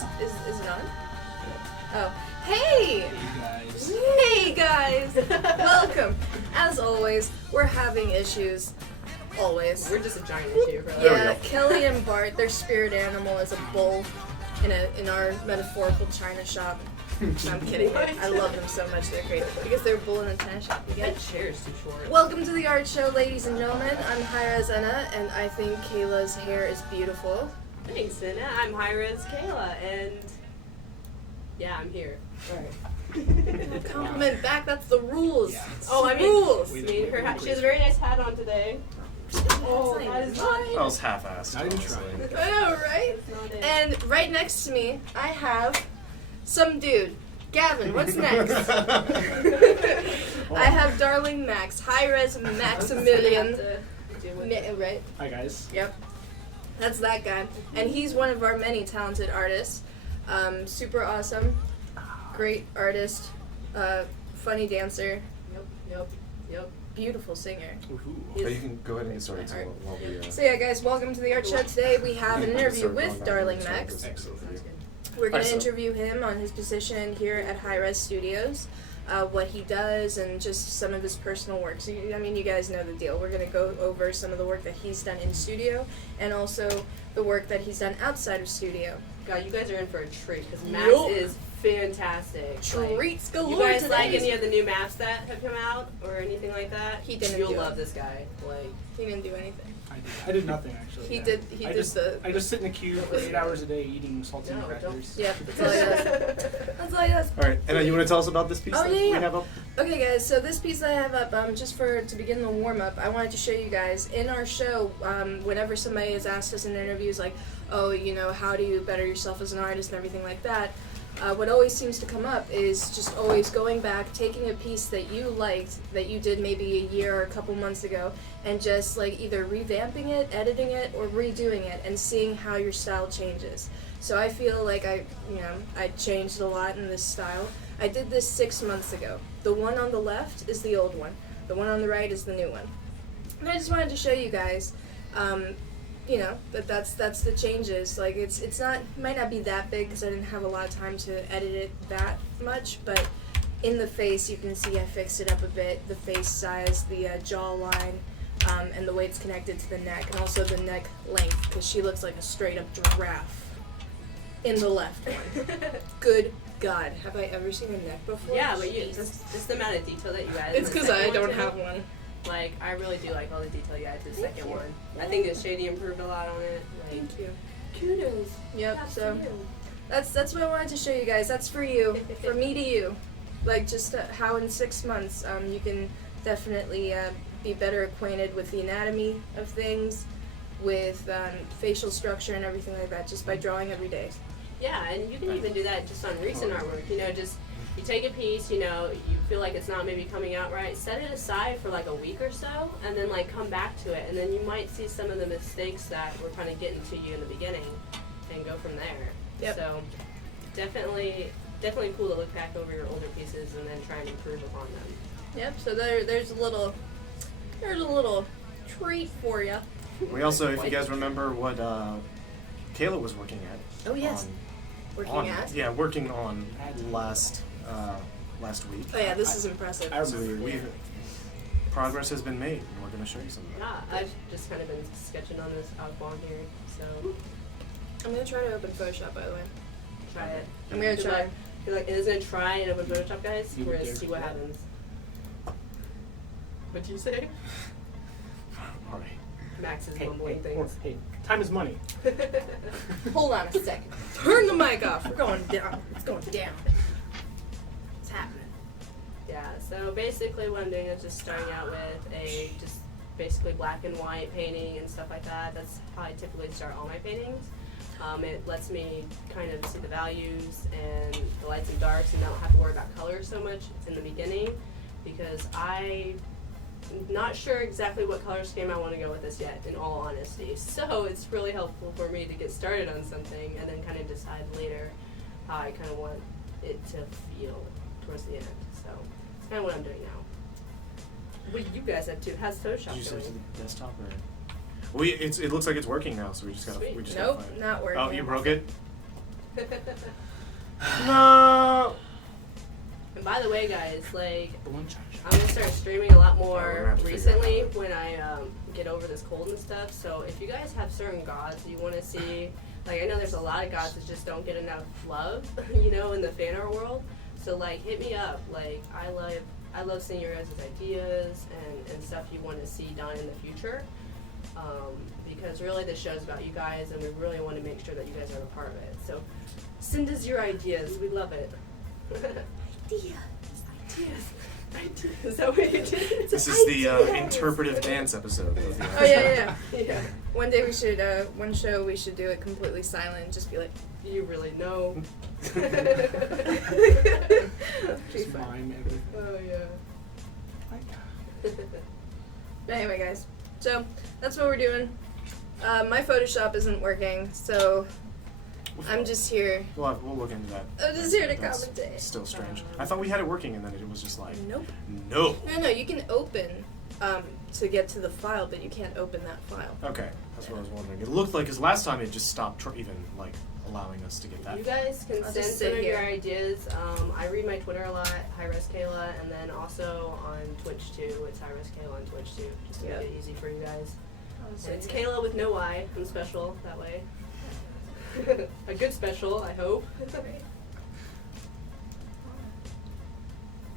Is it on? Oh. Hey! Hey guys! Welcome! As always, we're having issues. Always. We're just a giant issue, really. Yeah, Kelly and Bart, their spirit animal is a bull in our metaphorical china shop. I'm kidding. I love them so much. They're great. Because they're a bull in a china shop. You get That chair's too short. Welcome to the art show, ladies and gentlemen. I'm Hi-Rez Ena, and I think Kayla's hair is beautiful. Thanks, Ena. I'm Hi-Rez Kala, and yeah, I'm here. Alright. Compliment back, that's the rules. Yeah. Oh, I mean, rules. she has a very nice hat on today. Oh, that is not That was half-assed. Not even honestly. trying. I know, right? That's not it. And right next to me, I have some dude. Gavin, what's next? I have Darling Max, Hi-Rez Maximilian. Right? Hi guys. Yep. That's that guy. And he's one of our many talented artists. Super awesome. Great artist. Funny dancer. Yep. Beautiful singer. But you can go ahead and get started too while we... So yeah, guys, welcome to the art show. Today we have an interview with Darling Max. We're going to interview him on his position here at Hi-Rez Studios, what he does, and just some of his personal work. So, I mean, you guys know the deal. We're going to go over some of the work that he's done in studio, and also the work that he's done outside of studio. God, you guys are in for a treat, because Max Yup. is fantastic. Treats galore You guys today. like any of the new maps that have come out, or anything like that? He didn't You'll do love it. this guy. Like, He didn't do anything. I did nothing actually. He yeah. did I just sit in the queue for 8 hours a day eating saltine No, crackers. Yep, that's all he does. That's all he does. Alright, and you want to tell us about this piece Oh, that yeah, we yeah. have up? Okay, guys, so this piece that I have up, just to begin the warm-up, I wanted to show you guys, in our show, whenever somebody has asked us in interviews, like, oh, you know, how do you better yourself as an artist and everything like that, what always seems to come up is just always going back, taking a piece that you liked, that you did maybe a year or a couple months ago, and just, like, either revamping it, editing it, or redoing it, and seeing how your style changes. So I feel like I changed a lot in this style. I did this 6 months ago. The one on the left is the old one. The one on the right is the new one. And I just wanted to show you guys, you know, that's the changes. Like it's not, might not be that big because I didn't have a lot of time to edit it that much, but in the face you can see I fixed it up a bit. The face size, the jawline, and the way it's connected to the neck, and also the neck length because she looks like a straight up giraffe in the left one. Good God, have I ever seen a neck before? yeah, but Jeez. just the amount of detail that you added. It's in the because I second don't one, too. have one. Like, I really do like all the detail you added to the Thank second you. one. I think the shading improved a lot on it. Like, Thank you. kudos. Yep. Props So to you. that's what I wanted to show you guys. That's for you, for me to you. Like just how in 6 months you can definitely be better acquainted with the anatomy of things, with facial structure and everything like that, just by drawing every day. Yeah, and you can even do that just on recent artwork. You know, just you take a piece, you know, you feel like it's not maybe coming out right, set it aside for like a week or so, and then like come back to it, and then you might see some of the mistakes that were kind of getting to you in the beginning, and go from there. Yep. So definitely cool to look back over your older pieces and then try and improve upon them. Yep. So there's a little treat for you. We also, if you guys remember what Kayla was working at. Oh yes. Working on last week. Oh yeah, this is impressive. I So remember. progress has been made, and we're going to show you some of that. Yeah, I've just kind of been sketching on this outline here, so I'm gonna try to open Photoshop, by the way. try it. I'm gonna Good try. luck. Good luck. It is gonna try and open Photoshop, guys. You We're gonna dare. see what happens. What'd you say? Alright. Max is Hey, mumbling things. hey, time is money. Hold on a second. Turn the mic off. We're going down. It's going down. It's happening. Yeah, so basically what I'm doing is just starting out with a just basically black and white painting and stuff like that. That's how I typically start all my paintings. It lets me kind of see the values and the lights and darks and don't have to worry about color so much in the beginning because I'm not sure exactly what color scheme I want to go with this yet, in all honesty. So it's really helpful for me to get started on something and then kind of decide later how I kind of want it to feel towards the end. So it's kind of what I'm doing now. What you guys have too? How's Photoshop Did you send it going? to the desktop or? It looks like it's working now, so we just gotta Sweet. find Nope, it. not working. Oh, you broke it? No. And by the way, guys, like, Balloon charge. I'm gonna start streaming a lot we're gonna more have to figure recently it out. when I get over this cold and stuff. So if you guys have certain gods you want to see, like I know there's a lot of gods that just don't get enough love, you know, in the fan art world. So like, hit me up. Like I love seeing your guys' ideas and stuff you want to see done in the future. Because really this show's about you guys, and we really want to make sure that you guys are a part of it. So send us your ideas. We love it. Ideas. Is that what you did? This is the interpretive dance episode. Of the Oh yeah. Yeah. One day we should, one show we should do it completely silent and just be like, You really know. Just fun. mime everything. Oh yeah. But anyway, guys, so that's what we're doing. My Photoshop isn't working, so I'm just here. We'll look into that. I'm just here to That's commentate. Still strange. I thought we had it working, and then it was just like, Nope. no. No, you can open to get to the file, but you can't open that file. Okay, that's what I was wondering. It looked like, because last time it just stopped even like allowing us to get that. You guys can I'll send just some sit of your here. ideas. I read my Twitter a lot, Hi-Rez Kala, and then also on Twitch too. It's Hi-Rez Kala on Twitch too, just to Yeah. make it easy for you guys. So And it's Kayla with no I. I'm special that way. A good special, I hope.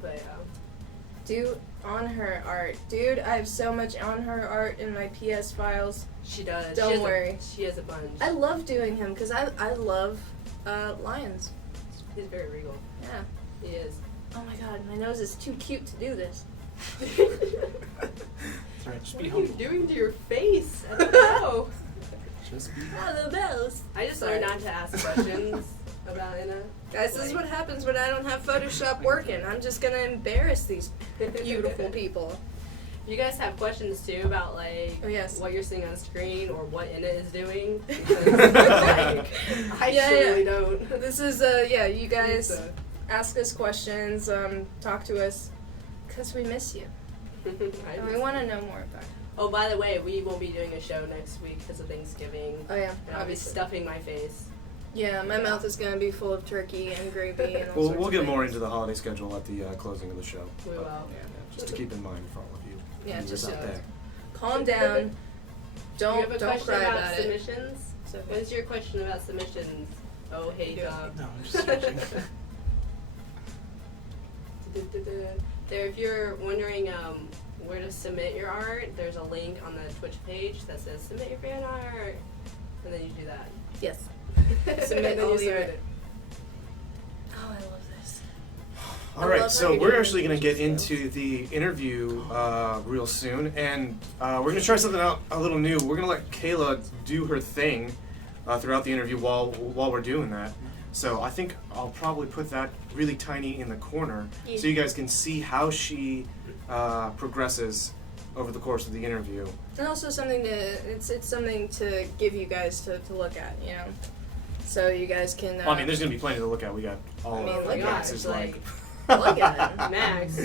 But Do on her art. Dude, I have so much on her art in my PS files. she does. Don't worry. She has a bunch. I love doing him because I love lions. He's very regal. Yeah. He is. Oh my god, my nose is too cute to do this. That's right. Just What be are you humble. doing to your face? I don't know. Just be. Oh, the bells. I just learned not to ask questions about Ena. Guys, this is what happens when I don't have Photoshop working. I'm just gonna embarrass these beautiful people. You guys have questions too about like Oh, yes. what you're seeing on screen or what Ena is doing? Because, like, I Yeah, surely yeah. don't. This is, yeah, you guys So- ask us questions, talk to us, because we miss you. And we want to know more about it. Oh, by the way, we won't be doing a show next week because of Thanksgiving. Oh, yeah, And I'll be obviously. stuffing my face. Yeah, my mouth is gonna be full of turkey and gravy and all sorts We'll of get more things. into the holiday schedule at the closing of the show. We will. Yeah, just to keep in mind for all of you. Yeah, viewers just out there. Calm down. Do you have a Don't question cry about about it. submissions? It's okay. What is your question about submissions? Oh, hey, Gov. No, I'm just searching. There, if you're wondering where to submit your art, there's a link on the Twitch page that says submit your fan art, and then you do that. Yes. And Submit then all you the submit art. it. Oh, I love this. All I right, love how so you're we're doing actually going to get pictures, into the interview real soon, and we're going to try something out a little new. We're going to let Kayla do her thing throughout the interview while we're doing that. So I think I'll probably put that really tiny in the corner so you guys can see how she progresses over the course of the interview. And also something to it's something to give you guys to look at, you know, so you guys can. Well, I mean, there's going to be plenty to look at. We got all I mean, of look at Max's it, like- look at it. Max,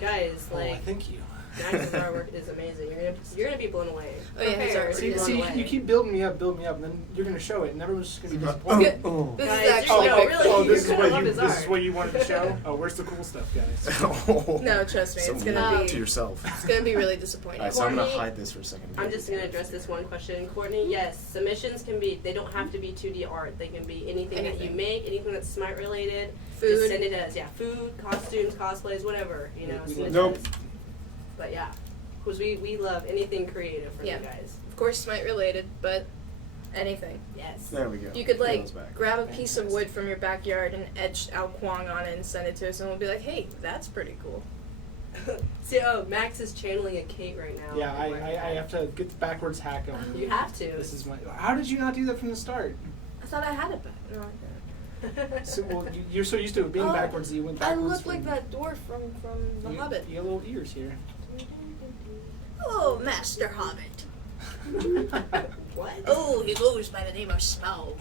guys, Oh, like thank you. Max's artwork is amazing. You're gonna be blown away. Oh, yeah, his Prepare artwork to be is See, blown away. you keep building me up, and then you're gonna show it, and everyone's just gonna be disappointed. Okay. Oh. This Guys, is actually no, big. really. Oh, You're gonna love his this is art. what you wanted to show? Oh, where's the cool stuff, guys? No, trust me, So it's gonna mean be to yourself. it's gonna be really disappointing. Alright, so I'm going to Courtney, hide this for a second. I'm just gonna address this one question, Courtney. Yes, submissions can be. They don't have to be 2D art. They can be anything that you Anything. make, anything that's SMITE related. Food. Just send it as food, costumes, cosplays, whatever. You know. Send it Nope. as. But yeah, because we love anything creative from Yeah. you guys. Of course, Smite related, but anything. Yes. There we go. You could like Kayla's back. grab a piece of wood from your backyard and etch Ao Kwang on it and send it to us, and we'll be like, hey, that's pretty cool. See, Max is channeling a Kate right now. Yeah, I have to get the backwards hack on. You have to. This is my. How did you not do that from the start? I thought I had it back. No, I didn't. So, well, you're so used to it being Oh, backwards that you went I backwards. look like that dwarf from The you, Hobbit. You got little ears here. Oh, Master Hobbit. What? Oh, he goes by the name of Smaug.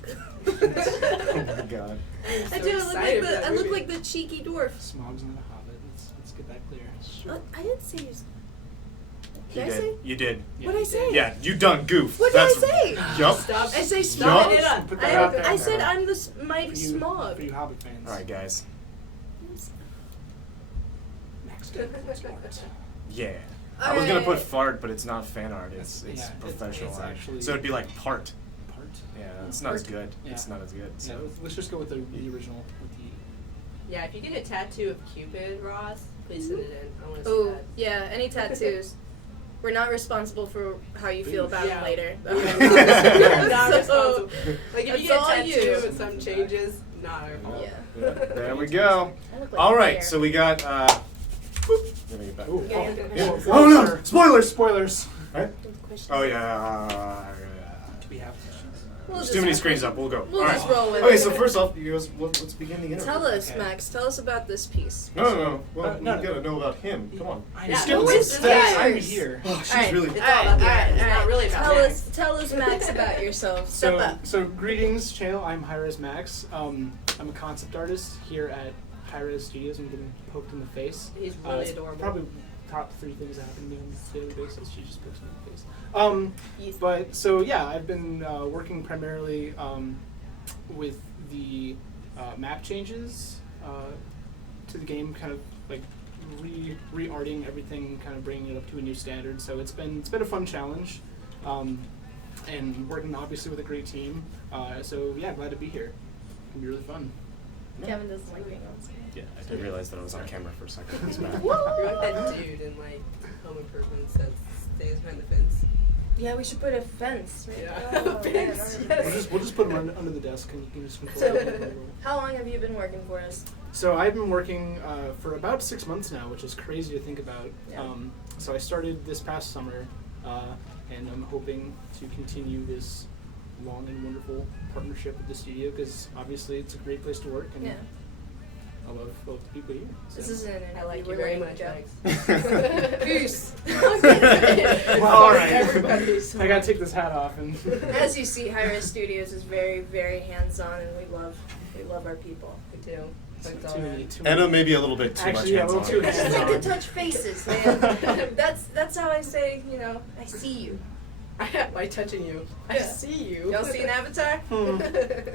Oh my god. I'm so I do. I look excited like for that I look movie. like the cheeky dwarf. Smog's not a hobbit. Let's get that clear. I didn't say he's. You Did I say? You did. Yeah, What'd I say? Yeah, you done goof. What did I That's, say? Yup. Stop. I say Stop small. it up. Put that out there. I said I'm the For mighty you, smog. for you Hobbit fans. All right, guys. Next up, what's smart? Yeah. I was gonna put Alright. fart, but it's not fan art. It's Yeah, professional it's art. actually- So it'd be like part. Part. Yeah, it's not as Part. good. Yeah. It's not as good. Yeah, So. let's just go with the original. With the Yeah, if you get a tattoo of Cupid, Ross, please send it in. I want to see Oh, that. yeah, any tattoos. We're not responsible for how you feel about Yeah. them later. We're not So, responsible. Like if that's you get all a tattoo you. and some changes, not our fault. Yeah. Yeah, there we go. I look like All a right, bear. so we got. Boop. Let me get back. Ooh. Yeah. Oh, Oh no! sir. Spoilers! Spoilers. Right? Question. Oh yeah. Do we have questions? We'll There's just- too many screens up. We'll go. We'll All just right. roll with Okay, it. so first off, you guys, let's begin the interview. Tell us, Okay. Max. Tell us about this piece. No. Well, No. we gotta know about him. Come on. I Yeah, know. no It's one's just cares. I'm here. Oh, she's Alright. really. It's all about the art. It's not really about tell Max. tell us, Max, about yourself. Step up. So greetings, channel. I'm Hi-Rez Max. I'm a concept artist here at Hi-Rez Studios. I'm getting poked in the face. He's really It's adorable. Probably top 3 things that happen to me on a daily basis. She just pokes me in the face. Yes. But so yeah, I've been working primarily with the map changes to the game, kind of like re-arting everything, kind of bringing it up to a new standard. So it's been a fun challenge, and working obviously with a great team. So yeah, glad to be here. It'll be really fun. Kevin doesn't like being on screen. Yeah, I didn't realize that I was on camera for a second. It's bad. You're like that dude in like Home Improvement that stays behind the fence. Yeah, we should put a fence. Right? Yeah. Oh, man, Fence, I remember. yes. We'll just put them under the desk, and you can just control So, it. how long have you been working for us? So I've been working for about 6 months now, which is crazy to think about. Yeah. So I started this past summer, and I'm hoping to continue this long and wonderful partnership with the studio, because obviously it's a great place to work, and Yeah. I love both the people here. This so. is an I like interview. you We're very letting much, go. Max. Peace. Well, all right. Everybody's I gotta take this hat off and. As you see, Hi-Rez Studios is very, very hands-on, and we love our people. Me too. That's all Too right. many. Anna maybe a little bit too Actually, much yeah, a hands-on. little too I just hands-on. like to touch faces, man. that's how I say, I see you. By touching you. I Yeah. see you. Y'all see an avatar? Hmm.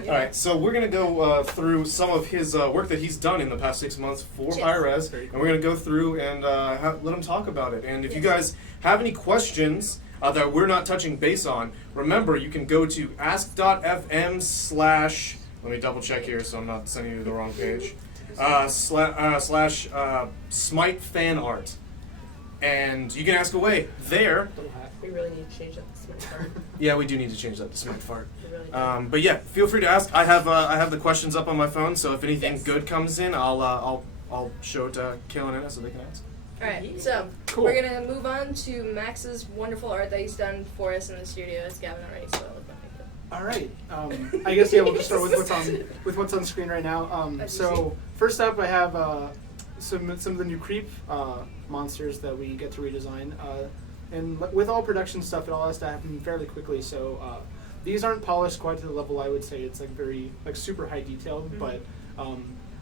All right, so we're gonna go through some of his work that he's done in the past 6 months for Yes. Hi-Rez, Very and we're gonna go through and let him talk about it. And if you guys have any questions that we're not touching base on, remember you can go to ask.fm/. Let me double check here so I'm not sending you the wrong page. /SMITE fan art, and you can ask away there. Little hat. We really need to change up the smart part. Yeah, we do need to change that to SMITE fart. We really do. But yeah, feel free to ask. I have the questions up on my phone, so if anything Yes. good comes in, I'll show it to Kayla and Anna so they can ask. Alright, so Cool. we're gonna move on to Max's wonderful art that he's done for us in the studio, as Gavin already spoiled with my makeup. All right. I guess yeah. We'll just start with what's on screen right now. As you So first up, I have some of the new creep monsters that we get to redesign. And with all production stuff, it all has to happen fairly quickly. So these aren't polished quite to the level I would say it's like very super high detailed, Mhm. but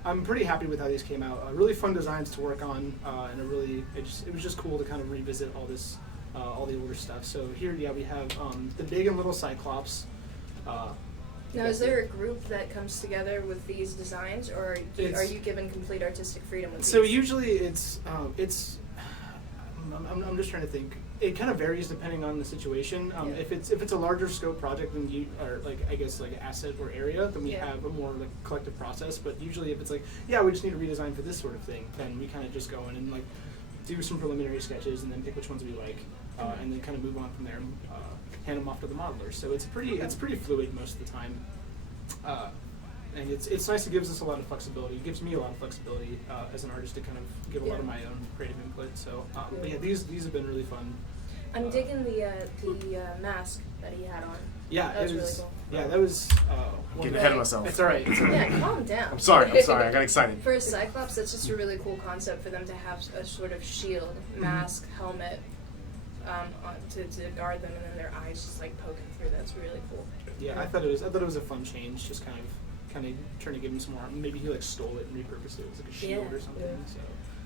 I'm pretty happy with how these came out. Really fun designs to work on, and it was just cool to kind of revisit all this all the older stuff. So here, yeah, we have the big and little Cyclops. Now, is there a group that comes together with these designs, or It's- are you given complete artistic freedom with So these? usually it's I'm just trying to think. It kind of varies depending on the situation. Yeah. If it's a larger scope project, then you are like I guess like asset or area, then we Yeah. have a more like collective process. But usually if it's like we just need a redesign for this sort of thing, then we kind of just go in and like do some preliminary sketches and then pick which ones we like, and then kind of move on from there and hand them off to the modelers. So it's pretty fluid most of the time. And it's nice. It gives us a lot of flexibility. It gives me a lot of flexibility as an artist to kind of give a lot Yeah. of my own creative input. So, but yeah, these have been really fun. I'm digging the mask that he had on. Yeah, That was it really was. cool. Yeah, that was. I'm getting ahead of myself. It's all right. It's all right. Yeah, calm down. I'm sorry. I got excited. For a Cyclops, that's just a really cool concept for them to have a sort of shield, mask, helmet, to guard them, and then their eyes just like poking through. That's really cool. Yeah, I thought it was a fun change. Just kind of trying to give him some more. Maybe he like stole it and repurposed it as like a shield Yeah. or something. Yeah. So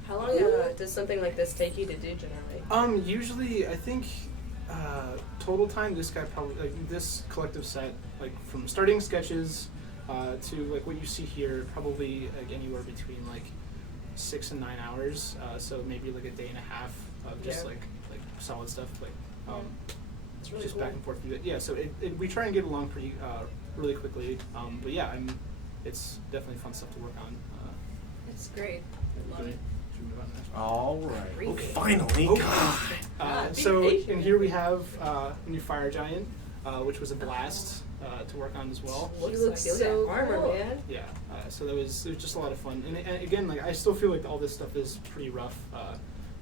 How long does something like this take you to do generally? Usually I think total time this guy probably like this collective set like from starting sketches to like what you see here probably like anywhere between like 6 and 9 hours. So maybe like a day and a half of just like solid stuff like It's really just cool. back and forth through it. Yeah, so we try and get along pretty really quickly. But yeah, it's definitely fun stuff to work on. It's great. I love it. Should we move on to the next one? All right. Creepy. Finally. Oh. God. So Be patient. and here we have a new fire giant, which was a blast to work on as well. Looks looks like so armor, cool. man. Yeah, so it was just a lot of fun, and again, like I still feel like all this stuff is pretty rough,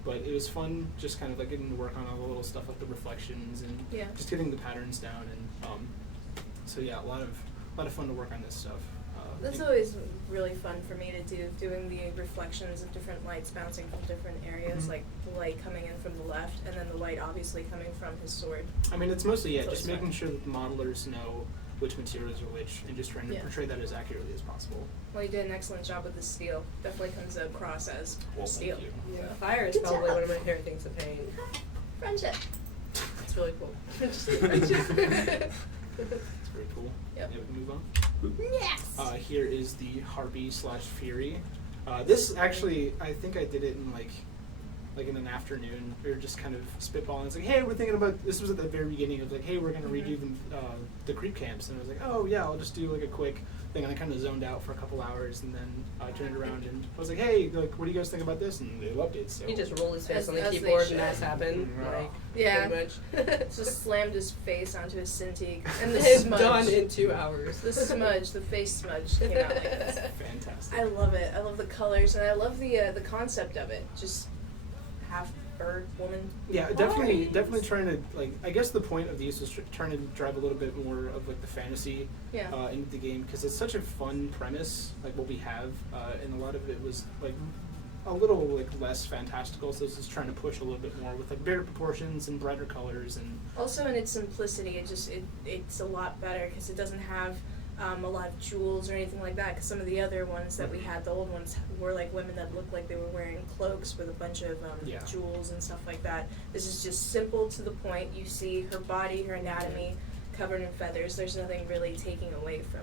but it was fun just kind of like getting to work on all the little stuff like the reflections and Yeah. just getting the patterns down, and so yeah, a lot of fun to work on this stuff. That's and- always really fun for me to do, doing the reflections of different lights bouncing from different areas, Mhm. like the light coming in from the left, and then the light obviously coming from his sword. I mean, it's mostly It's just always making fun. sure that the modelers know which materials are which, and just trying to Yeah. portray that as accurately as possible. Well, you did an excellent job with the steel. Definitely comes across as Well, steel. thank you. Yeah, fire is Good probably job. one of my favorite things to paint. Friendship. It's really cool. It's very cool. Yep. Yeah, we can move on. Yes. Here is the Harpy / Fury. This actually, I think I did it in like in an afternoon. We were just kind of spitballing. It's like, hey, we're thinking about this. Was at the very beginning of like, hey, we're gonna redo the creep camps, and I was like, oh yeah, I'll just do like a quick thing. And I kind of zoned out for a couple hours, and then I turned around and I was like, hey, like, what do you guys think about this? And they loved it. So He just rolled his face on the As they keyboard should. and that's happened. Like, Yeah. pretty much. Just slammed his face onto his Cintiq, and the It's smudge. done in 2 hours. The smudge, the face smudge came out like this. fantastic. I love it. I love the colors, and I love the concept of it. Just half bird, woman. Yeah, Why? definitely trying to like. I guess the point of these was trying to drive a little bit more of like the fantasy Yeah. into the game because it's such a fun premise, like what we have, and a lot of it was like a little like less fantastical. So it's just trying to push a little bit more with like bigger proportions and brighter colors and. Also, in its simplicity, it's a lot better because it doesn't have a lot of jewels or anything like that. Because some of the other ones that we had, the old ones, were like women that looked like they were wearing cloaks with a bunch of Yeah. jewels and stuff like that. This is just simple to the point. You see her body, her anatomy, covered in feathers. There's nothing really taking away from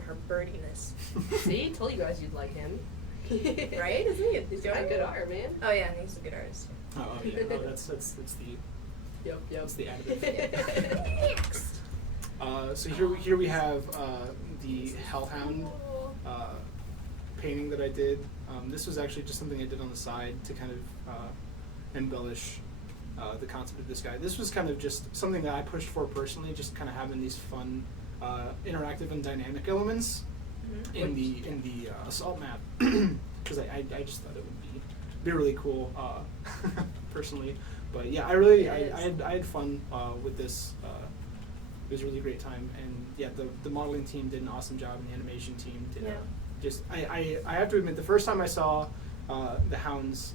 her birdiness. See, told you guys you'd like him. Right? Isn't he? He's got good art, man. Oh yeah, and he's a good artist. Oh yeah, no, that's the Yep, yep. that's the additive. Next. So here we have the Hellhound painting that I did. This was actually just something I did on the side to kind of embellish the concept of this guy. This was kind of just something that I pushed for personally, just kind of having these fun, interactive and dynamic elements in the assault map, because I just thought it would be really cool personally. But yeah, I had fun with this. It was a really great time, and yeah, the modeling team did an awesome job, and the animation team did. I have to admit, the first time I saw the hounds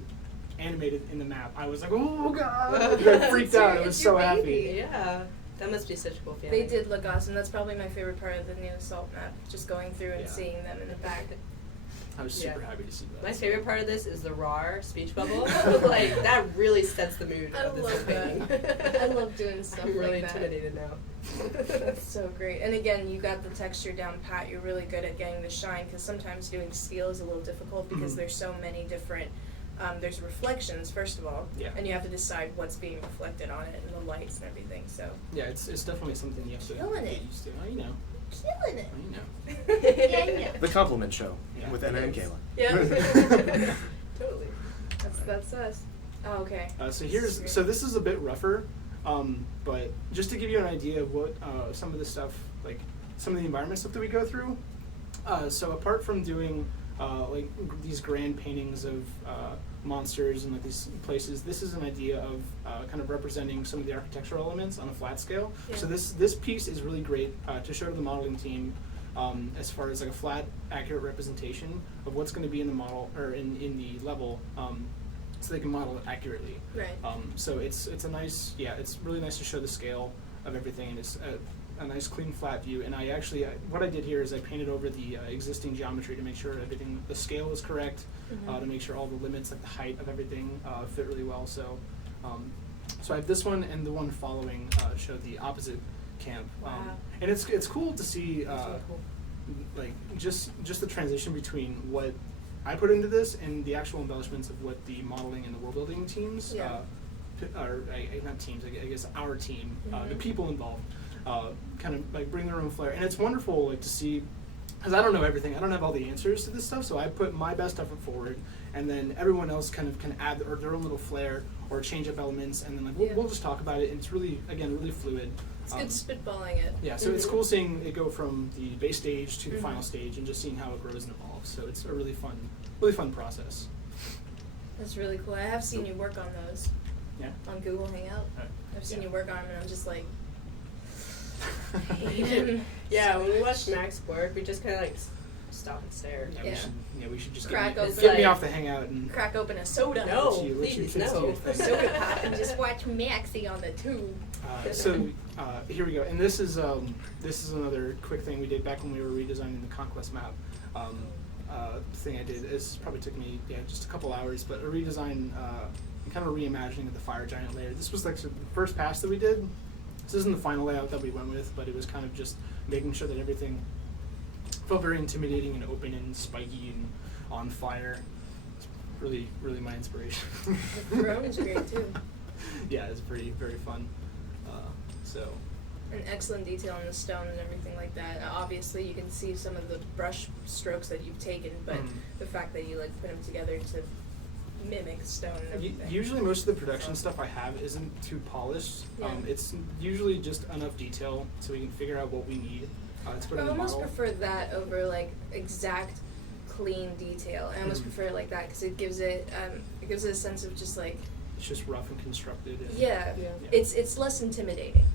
animated in the map, I was like, oh god! I freaked out. I was so happy. Yeah. That must be such a cool feeling. They did look awesome. That's probably my favorite part of the new assault map, just going through and Yeah. seeing them in the back. I was super Yeah. happy to see that. My favorite part of this is the RAR speech bubble. Like, that really sets the mood I of this love painting. that. I love doing stuff I'm really like that. intimidated now. That's so great. And again, you got the texture down pat. You're really good at getting the shine, because sometimes doing steel is a little difficult because Mhm. there's so many different. There's reflections, first of all, Yeah. and you have to decide what's being reflected on it and the lights and everything. So Yeah, it's definitely something you have to Killing get it. used to. Oh, you know. killing it. Oh, you know. Yeah, yeah. The compliment show Yeah. with Ena and Kala. Yeah. Totally. That's us. Oh, okay. So this is a bit rougher, but just to give you an idea of what some of the stuff, like some of the environment stuff that we go through. So apart from doing like these grand paintings of monsters and like these places, this is an idea of kind of representing some of the architectural elements on a flat scale. Yeah. So this piece is really great to show to the modeling team. As far as like a flat, accurate representation of what's going to be in the model or in the level, so they can model it accurately. Right. So it's a nice, it's really nice to show the scale of everything, and it's a nice clean flat view, and what I did here is I painted over the existing geometry to make sure everything, the scale was correct, to make sure all the limits, like the height of everything, fit really well. So, so I have this one and the one following show the opposite camp, and it's cool to see like just the transition between what I put into this and the actual embellishments of what the modeling and the world building teams, or not teams, I guess our team, the people involved, kind of like bring their own flair, and it's wonderful like to see, because I don't know everything, I don't have all the answers to this stuff, so I put my best effort forward, and then everyone else kind of can add their own little flair or change up elements, and then like we'll just talk about it, and it's really, again, really fluid. It's good spitballing it. Yeah, so it's cool seeing it go from the base stage to the final stage, and just seeing how it grows and evolves. So it's a really fun process. That's really cool. I have seen you work on those. Yeah. On Google Hangout. I've seen you work on them, and I'm just like, yeah, when we watched Max work, we just kind of like stop and stare. We should just Crack get me off the Hangout and crack open a soda. No, please, no. Soda pop and just watch Maxie on the tube. So here we go, and this is another quick thing we did back when we were redesigning the Conquest map. Thing I did is probably took me just a couple hours, but a redesign, kind of a reimagining of the fire giant layer. This was like the first pass that we did. This isn't the final layout that we went with, but it was kind of just making sure that everything felt very intimidating and open and spiky and on fire. It's really, really my inspiration. The throne is great too. Yeah, it's very fun. So. An excellent detail in the stone and everything like that. Obviously, you can see some of the brush strokes that you've taken, but the fact that you like put them together to mimic stone and everything. Usually, most of the production stuff I have isn't too polished. It's usually just enough detail so we can figure out what we need to put in the model. I almost prefer that over like exact, clean detail. I almost prefer it like that because it gives it a sense of just like. It's just rough and constructed. And It's less intimidating.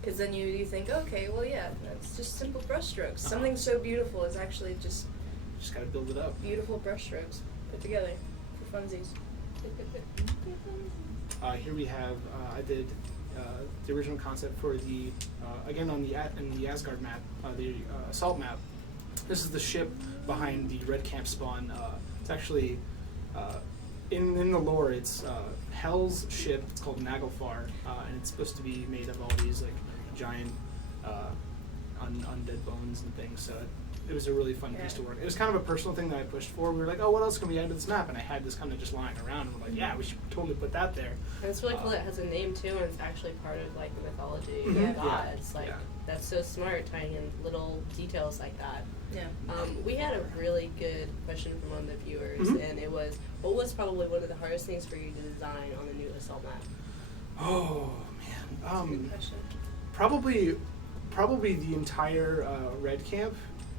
Because then you think, okay, well, that's just simple brush strokes. Something so beautiful is actually just gotta build it up. Beautiful brush strokes put together for funsies. Here we have, I did the original concept for the, again in the Asgard map, the Assault map. This is the ship behind the Red Camp spawn. It's actually, in the lore, it's Hell's ship. It's called Naglfar, and it's supposed to be made of all these like giant undead bones and things. So it was a really fun piece to work. It was kind of a personal thing that I pushed for. We were like, oh, what else can we add to this map? And I had this kind of just lying around, and we're like, yeah, we should totally put that there. And it's really cool that it has a name too, and it's actually part of like the mythology of gods. Like that's so smart, tying in little details like that. Yeah. We had a really good question from one of the viewers, and it was, what was probably one of the hardest things for you to design on the new Assault map? Oh man, That's a good question. Probably the entire Red Camp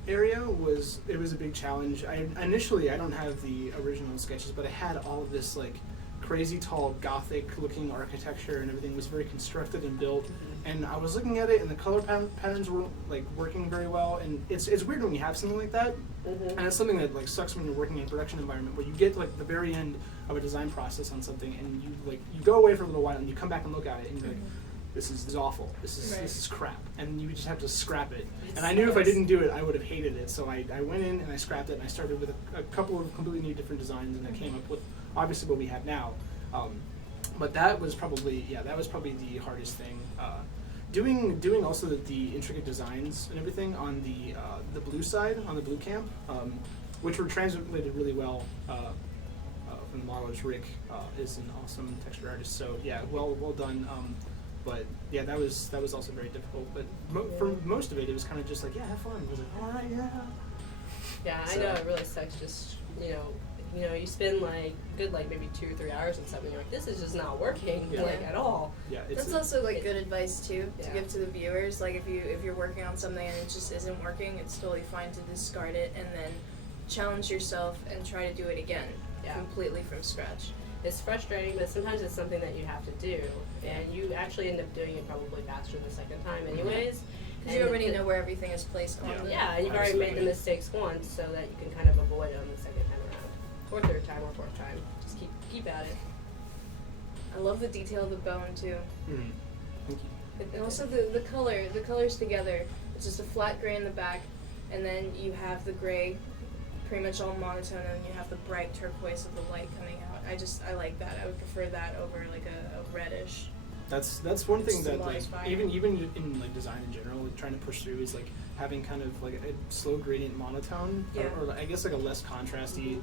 area was a big challenge. Initially I don't have the original sketches, but I had all of this like crazy tall Gothic looking architecture, and everything was very constructed and built. And I was looking at it, and the color patterns weren't like working very well. And it's weird when you have something like that, and it's something that like sucks when you're working in a production environment where you get like the very end of a design process on something, and you go away for a little while, and you come back and look at it, and you're like, this is awful. This is crap, and you just have to scrap it. And I knew if I didn't do it, I would have hated it. So I went in and I scrapped it, and I started with a couple of completely new different designs, and I came up with obviously what we have now. But that was probably the hardest thing. Doing also the intricate designs and everything on the blue side, on the blue camp, which were translated really well from the modelers. Rick is an awesome texture artist, so well done. But that was also very difficult. But for most of it, it was kind of just like, have fun. I was like, all right, Yeah, I know it really sucks. Just you spend like good maybe 2 or 3 hours on something. You're like, this is just not working at all. Yeah, that's also good advice too to give to the viewers. Like if you're working on something and it just isn't working, it's totally fine to discard it and then challenge yourself and try to do it again completely from scratch. It's frustrating, but sometimes it's something that you have to do, and you actually end up doing it probably faster the second time anyways. Because you already know where everything is placed on the... Yeah, and you've already made the mistakes once, so that you can kind of avoid them the second time around. Or third time, or fourth time. Just keep at it. I love the detail of the bone, too. Thank you. And also the colors together. It's just a flat gray in the back, and then you have the gray, pretty much all monotone, and you have the bright turquoise of the light coming out. I like that. I would prefer that over like a reddish. That's one thing that like Symbolize fire. even in like design in general, like, trying to push through is like having kind of like a slow gradient monotone, Yeah. or I guess like a less contrasty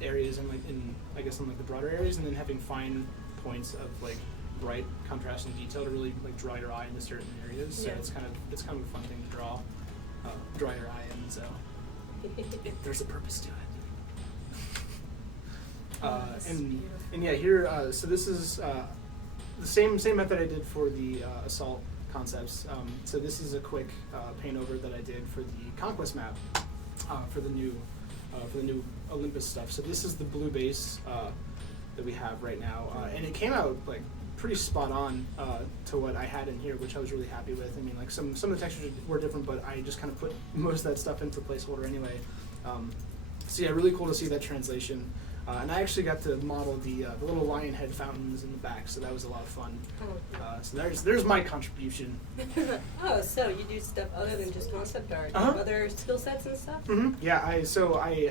areas, and like in the broader areas, and then having fine points of like bright contrast and detail to really like draw your eye into certain areas. So Yeah. it's kind of a fun thing to draw your eye in. So there's a purpose to it. That's And beautiful. yeah, here, so this is the same method I did for the assault concepts. So this is a quick paint over that I did for the conquest map for the new Olympus stuff. So this is the blue base that we have right now, and it came out like pretty spot on to what I had in here, which I was really happy with. I mean, like some of the textures were different, but I just kind of put most of that stuff into placeholder anyway. So yeah, really cool to see that translation. And I actually got to model the little lion head fountains in the back, so that was a lot of fun. So there's my contribution. Oh, so you do stuff other than just concept art? Uh-huh. Other skill sets and stuff? Yeah, I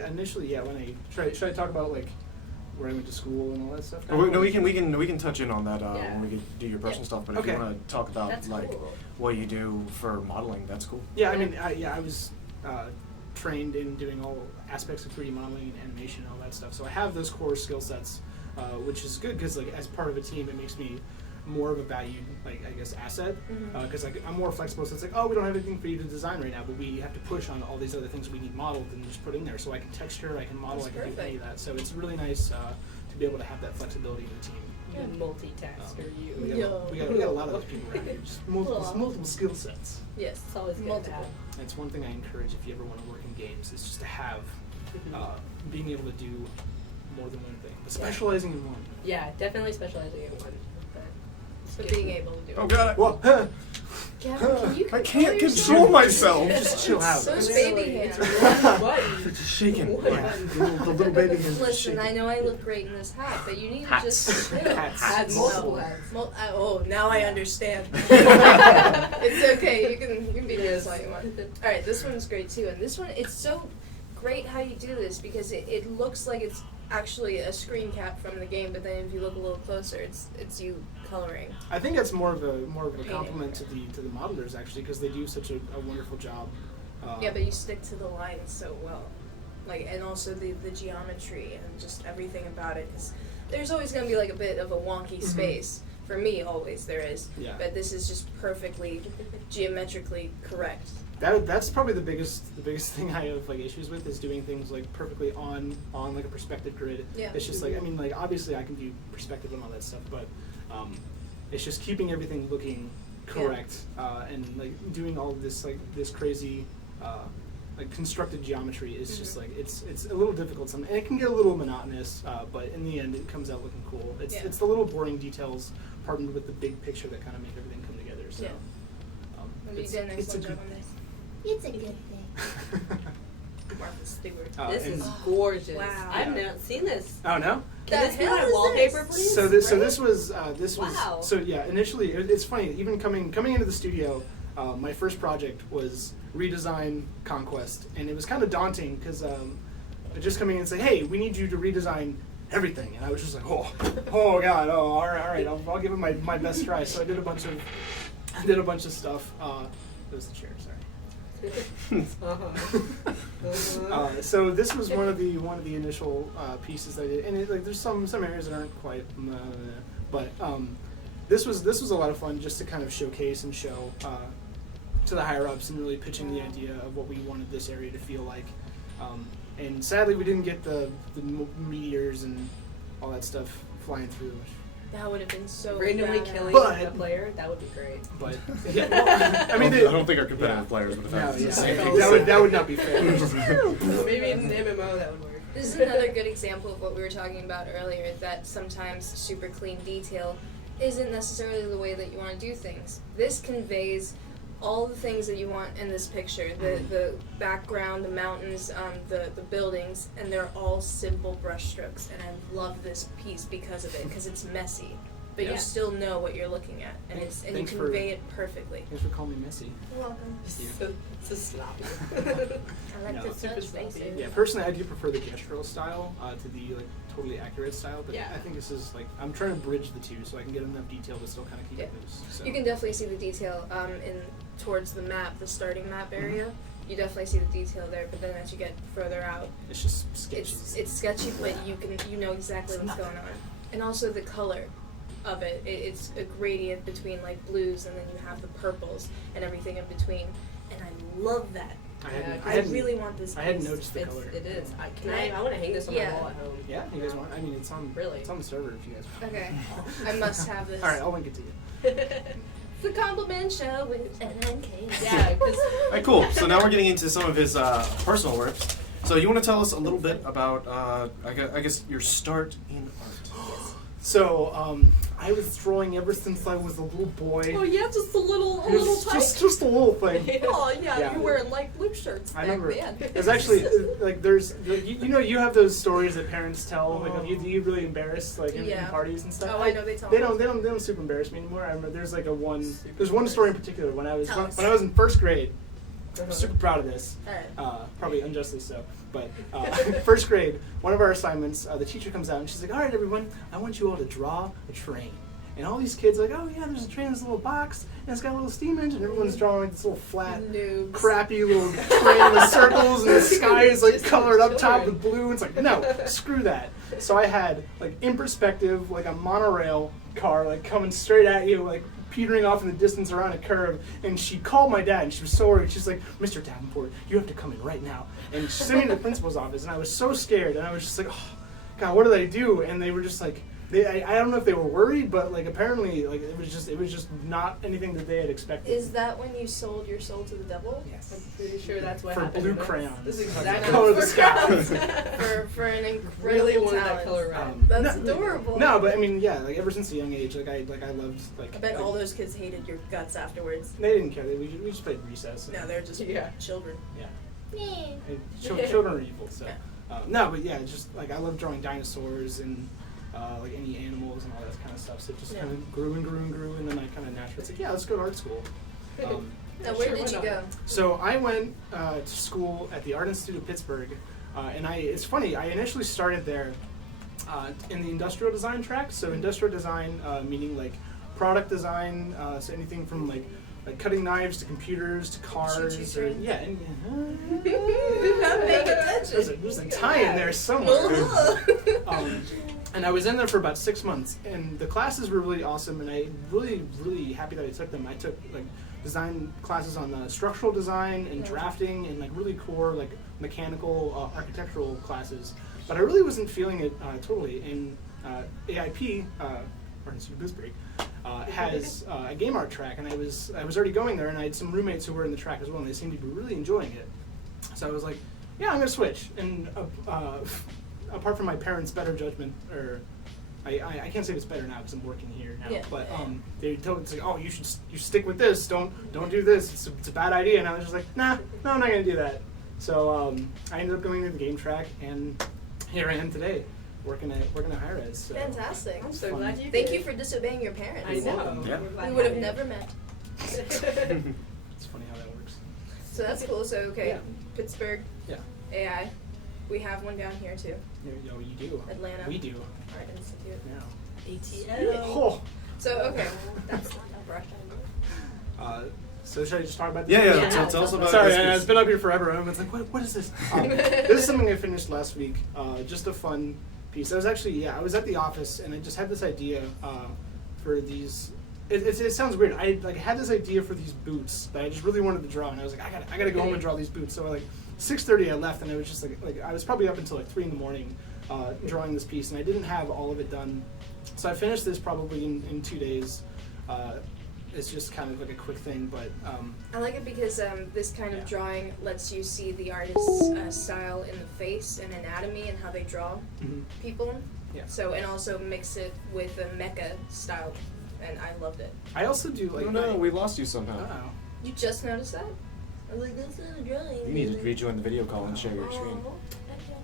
initially when I should I talk about like where I went to school and all that stuff? No, we can touch in on that Yeah. when we get do your personal stuff. But if Okay. you want to talk about That's like cool. what you do for modeling, that's cool. Yeah, I mean, I was trained in doing all aspects of 3D modeling and animation and all that stuff. So I have those core skill sets, which is good because like as part of a team, it makes me more of a valued, like, I guess, asset. Because like I'm more flexible. So it's like, oh, we don't have anything for you to design right now, but we have to push on all these other things we need modeled and just put in there. So I can texture, I can model, That's I can do any of perfect. that. So it's really nice to be able to have that flexibility in the team. You multitasker, We you. got a lot of those people around here. Just multiple skill sets. Yes. It's always good to Multiple. have. That's one thing I encourage if you ever want to work in games, is just to have being able to do more than one thing, but specializing in one. Yeah, definitely specializing in one. So being able to do it. Oh God! Well, Gavin, can you I control can't yourself? control myself. Just chill out. So is Literally, baby hands. it's one button. It's just shaking. One Yeah, button. the little baby hands. Listen, I know I look great in this hat, but you need Hats. to just chill. Hats. Multiple No. hats. Oh, now I understand. It's okay. You can be nice all you want. All right, this one's great too, and this one, it's so great how you do this because it looks like it's actually a screen cap from the game, but then if you look a little closer, it's you coloring. I think that's more of a Painting. compliment to the modelers actually, because they do such a wonderful job. Yeah, but you stick to the lines so well, like, and also the geometry and just everything about it. Cause there's always gonna be like a bit of a wonky space. For me, always there is. Yeah. But this is just perfectly geometrically correct. That's probably the biggest thing I have like issues with, is doing things like perfectly on like a perspective grid. Yeah. It's just like, I mean, like obviously I can do perspective and all that stuff, but it's just keeping everything looking correct and like doing all of this like this crazy like constructed geometry is just like it's a little difficult and it can get a little monotonous, but in the end it comes out looking cool. It's the little boring details partnered with the big picture that kind of make everything come together. So Yeah. You it's did an a excellent good job on this. It's a good thing. Martha Stewart. This and- is gorgeous. Wow. I've not seen this. Oh no. Can this be my hell is wallpaper, this? please? So this Right? was Wow. so yeah. Initially, it's funny. Even coming into the studio, my first project was redesign Conquest, and it was kind of daunting because just coming in and say, hey, we need you to redesign everything, and I was just like, oh god, all right, I'll give it my best try. So I did a bunch of stuff. It was the chair, sorry. So this was one of the initial pieces that I did, and there's some areas that aren't quite, but this was a lot of fun just to kind of showcase and show to the higher ups and really pitching the idea of what we wanted this area to feel like. And sadly, we didn't get the meteors and all that stuff flying through. That would have been so Randomly badass. killing But- a player, that would be great. But yeah, well, I mean, I don't think our competitive players would have no, had the yeah, same that would not be fair. Maybe in an MMO that would work. This is another good example of what we were talking about earlier, that sometimes super clean detail isn't necessarily the way that you want to do things. This conveys all the things that you want in this picture, the background, the mountains, the buildings, and they're all simple brush strokes, and I love this piece because of it, because it's messy. but Yeah. you still know what you're looking at, and Thanks- you thanks convey it perfectly. Thanks for calling me messy. You're welcome. So sloppy. I like No, to it's touch super faces. sloppy. Yeah, personally, I do prefer the gestural style to the like totally accurate style, but Yeah. I think this is like I'm trying to bridge the two so I can get enough detail but still kind of keep it loose. So. You can definitely see the detail in towards the map, the starting map area. You definitely see the detail there, but then as you get further out, It's just sketchy. it's sketchy, but you know exactly what's going on. And also the color of it, it's a gradient between like blues, and then you have the purples and everything in between. And I love that. I really want this. I hadn't piece. noticed the color. It is. I want to hang this on Yeah. my wall at home. Yeah, you guys want? I mean, it's on. Really? It's on the server if you guys want. Okay, I must have this. All right, I'll link it to you. It's the compliment show with Ena and Kala. Yeah, because All right, cool. So now we're getting into some of his personal works. So you want to tell us a little bit about, I guess, your start in art? So, I was drawing ever since I was a little boy. oh yeah, just a little Just a little thing. Oh yeah, Yeah. you're wearing like blue shirts. I back remember. then. It's actually like there's you know you have those stories that parents tell like of you really embarrassed like in Yeah. parties and stuff. Oh, I know they tell They me. don't super embarrass me anymore. I remember there's like there's one story in particular when I was Tell us. when I was in first grade. I'm super proud of this. Alright. Probably unjustly so. But first grade, one of our assignments, the teacher comes out and she's like, "All right, everyone, I want you all to draw a train." And all these kids are like, "Oh yeah, there's a train in this little box, and it's got a little steam engine." Everyone's drawing like this little flat, Noobs. crappy little train with circles, and the sky is like colored up top with blue. It's like, no, screw that. So I had like in perspective, like a monorail car, like coming straight at you, like petering off in the distance around a curve. And she called my dad, and she was so worried. She's like, "Mr. Davenport, you have to come in right now." And she sent me to the principal's office, and I was so scared, and I was just like, "Oh, God, what did I do?" And they were just like. I don't know if they were worried, but like apparently like it was just not anything that they had expected. Is that when you sold your soul to the devil? Yes. I'm pretty sure that's what For happened. blue to this. crayons. This is Like exactly the color of the what sky. for an incredible Really wanted that talent. color red. That's no, adorable. No, but I mean, yeah, like ever since a young age, I loved like. I bet like, all those kids hated your guts afterwards. They didn't care. We just played recess. No, they're just children. Yeah. Yeah. And children are evil. So no, but yeah, it's just like I love drawing dinosaurs and like any animals and all that kind of stuff. So it just kind of grew and grew and grew, and then I kind of naturally said, yeah, let's go to art school. Now, where did you go? So I went to school at the Art Institute of Pittsburgh, and it's funny. I initially started there in the industrial design track. So industrial design meaning like product design, so anything from like cutting knives to computers to cars. Or, yeah, and I'm paying attention. there's a tie in there somewhere. And I was in there for about 6 months, and the classes were really awesome, and I really happy that I took them. I took like design classes on structural design and drafting and like really core like mechanical architectural classes, but I really wasn't feeling it totally. And AIP, Art Institute of Pittsburgh, has a game art track, and I was already going there, and I had some roommates who were in the track as well, and they seemed to be really enjoying it. So I was like, yeah, I'm gonna switch. And apart from my parents' better judgment, or I can't say it's better now because I'm working here now. Yeah. But they told us like, oh, you should stick with this. Don't do this. It's a bad idea. And I was just like, nah, no, I'm not gonna do that. So I ended up going to the game track, and here I am today, working at Hi-Rez. So. Fantastic. I'm so Fun. glad you Thank did. you for disobeying your parents. I know. welcome. Yeah. We're glad We would have you never met. It's funny how that works. So that's cool. So okay, Yeah. Pittsburgh, Yeah. AI. We have one down here too. You do. Atlanta. We do. Art Institute. Yeah. ATL. Oh. So okay, that's not Russian. So should I just talk about this? Yeah. Yeah. Tell us about Sorry, this piece. it's been up here forever. Everyone's like, what is this? This is something I finished last week. Just a fun piece. I was actually, I was at the office, and I just had this idea for these. It sounds weird. I had this idea for these boots that I just really wanted to draw, and I was like, I gotta go home and draw these boots. So like 6:30, I left, and I was just like I was probably up until like 3 in the morning drawing this piece, and I didn't have all of it done. So I finished this probably in 2 days. It's just kind of like a quick thing, but I like it because this kind of Yeah. drawing lets you see the artist's style in the face and anatomy and how they draw people. Yeah. So and also mix it with a mecha style, and I loved it. I also do like. No, we lost you somehow. Oh. You just noticed that? I was like, that's not a drawing. You need to rejoin the video call and share your screen. Oh. All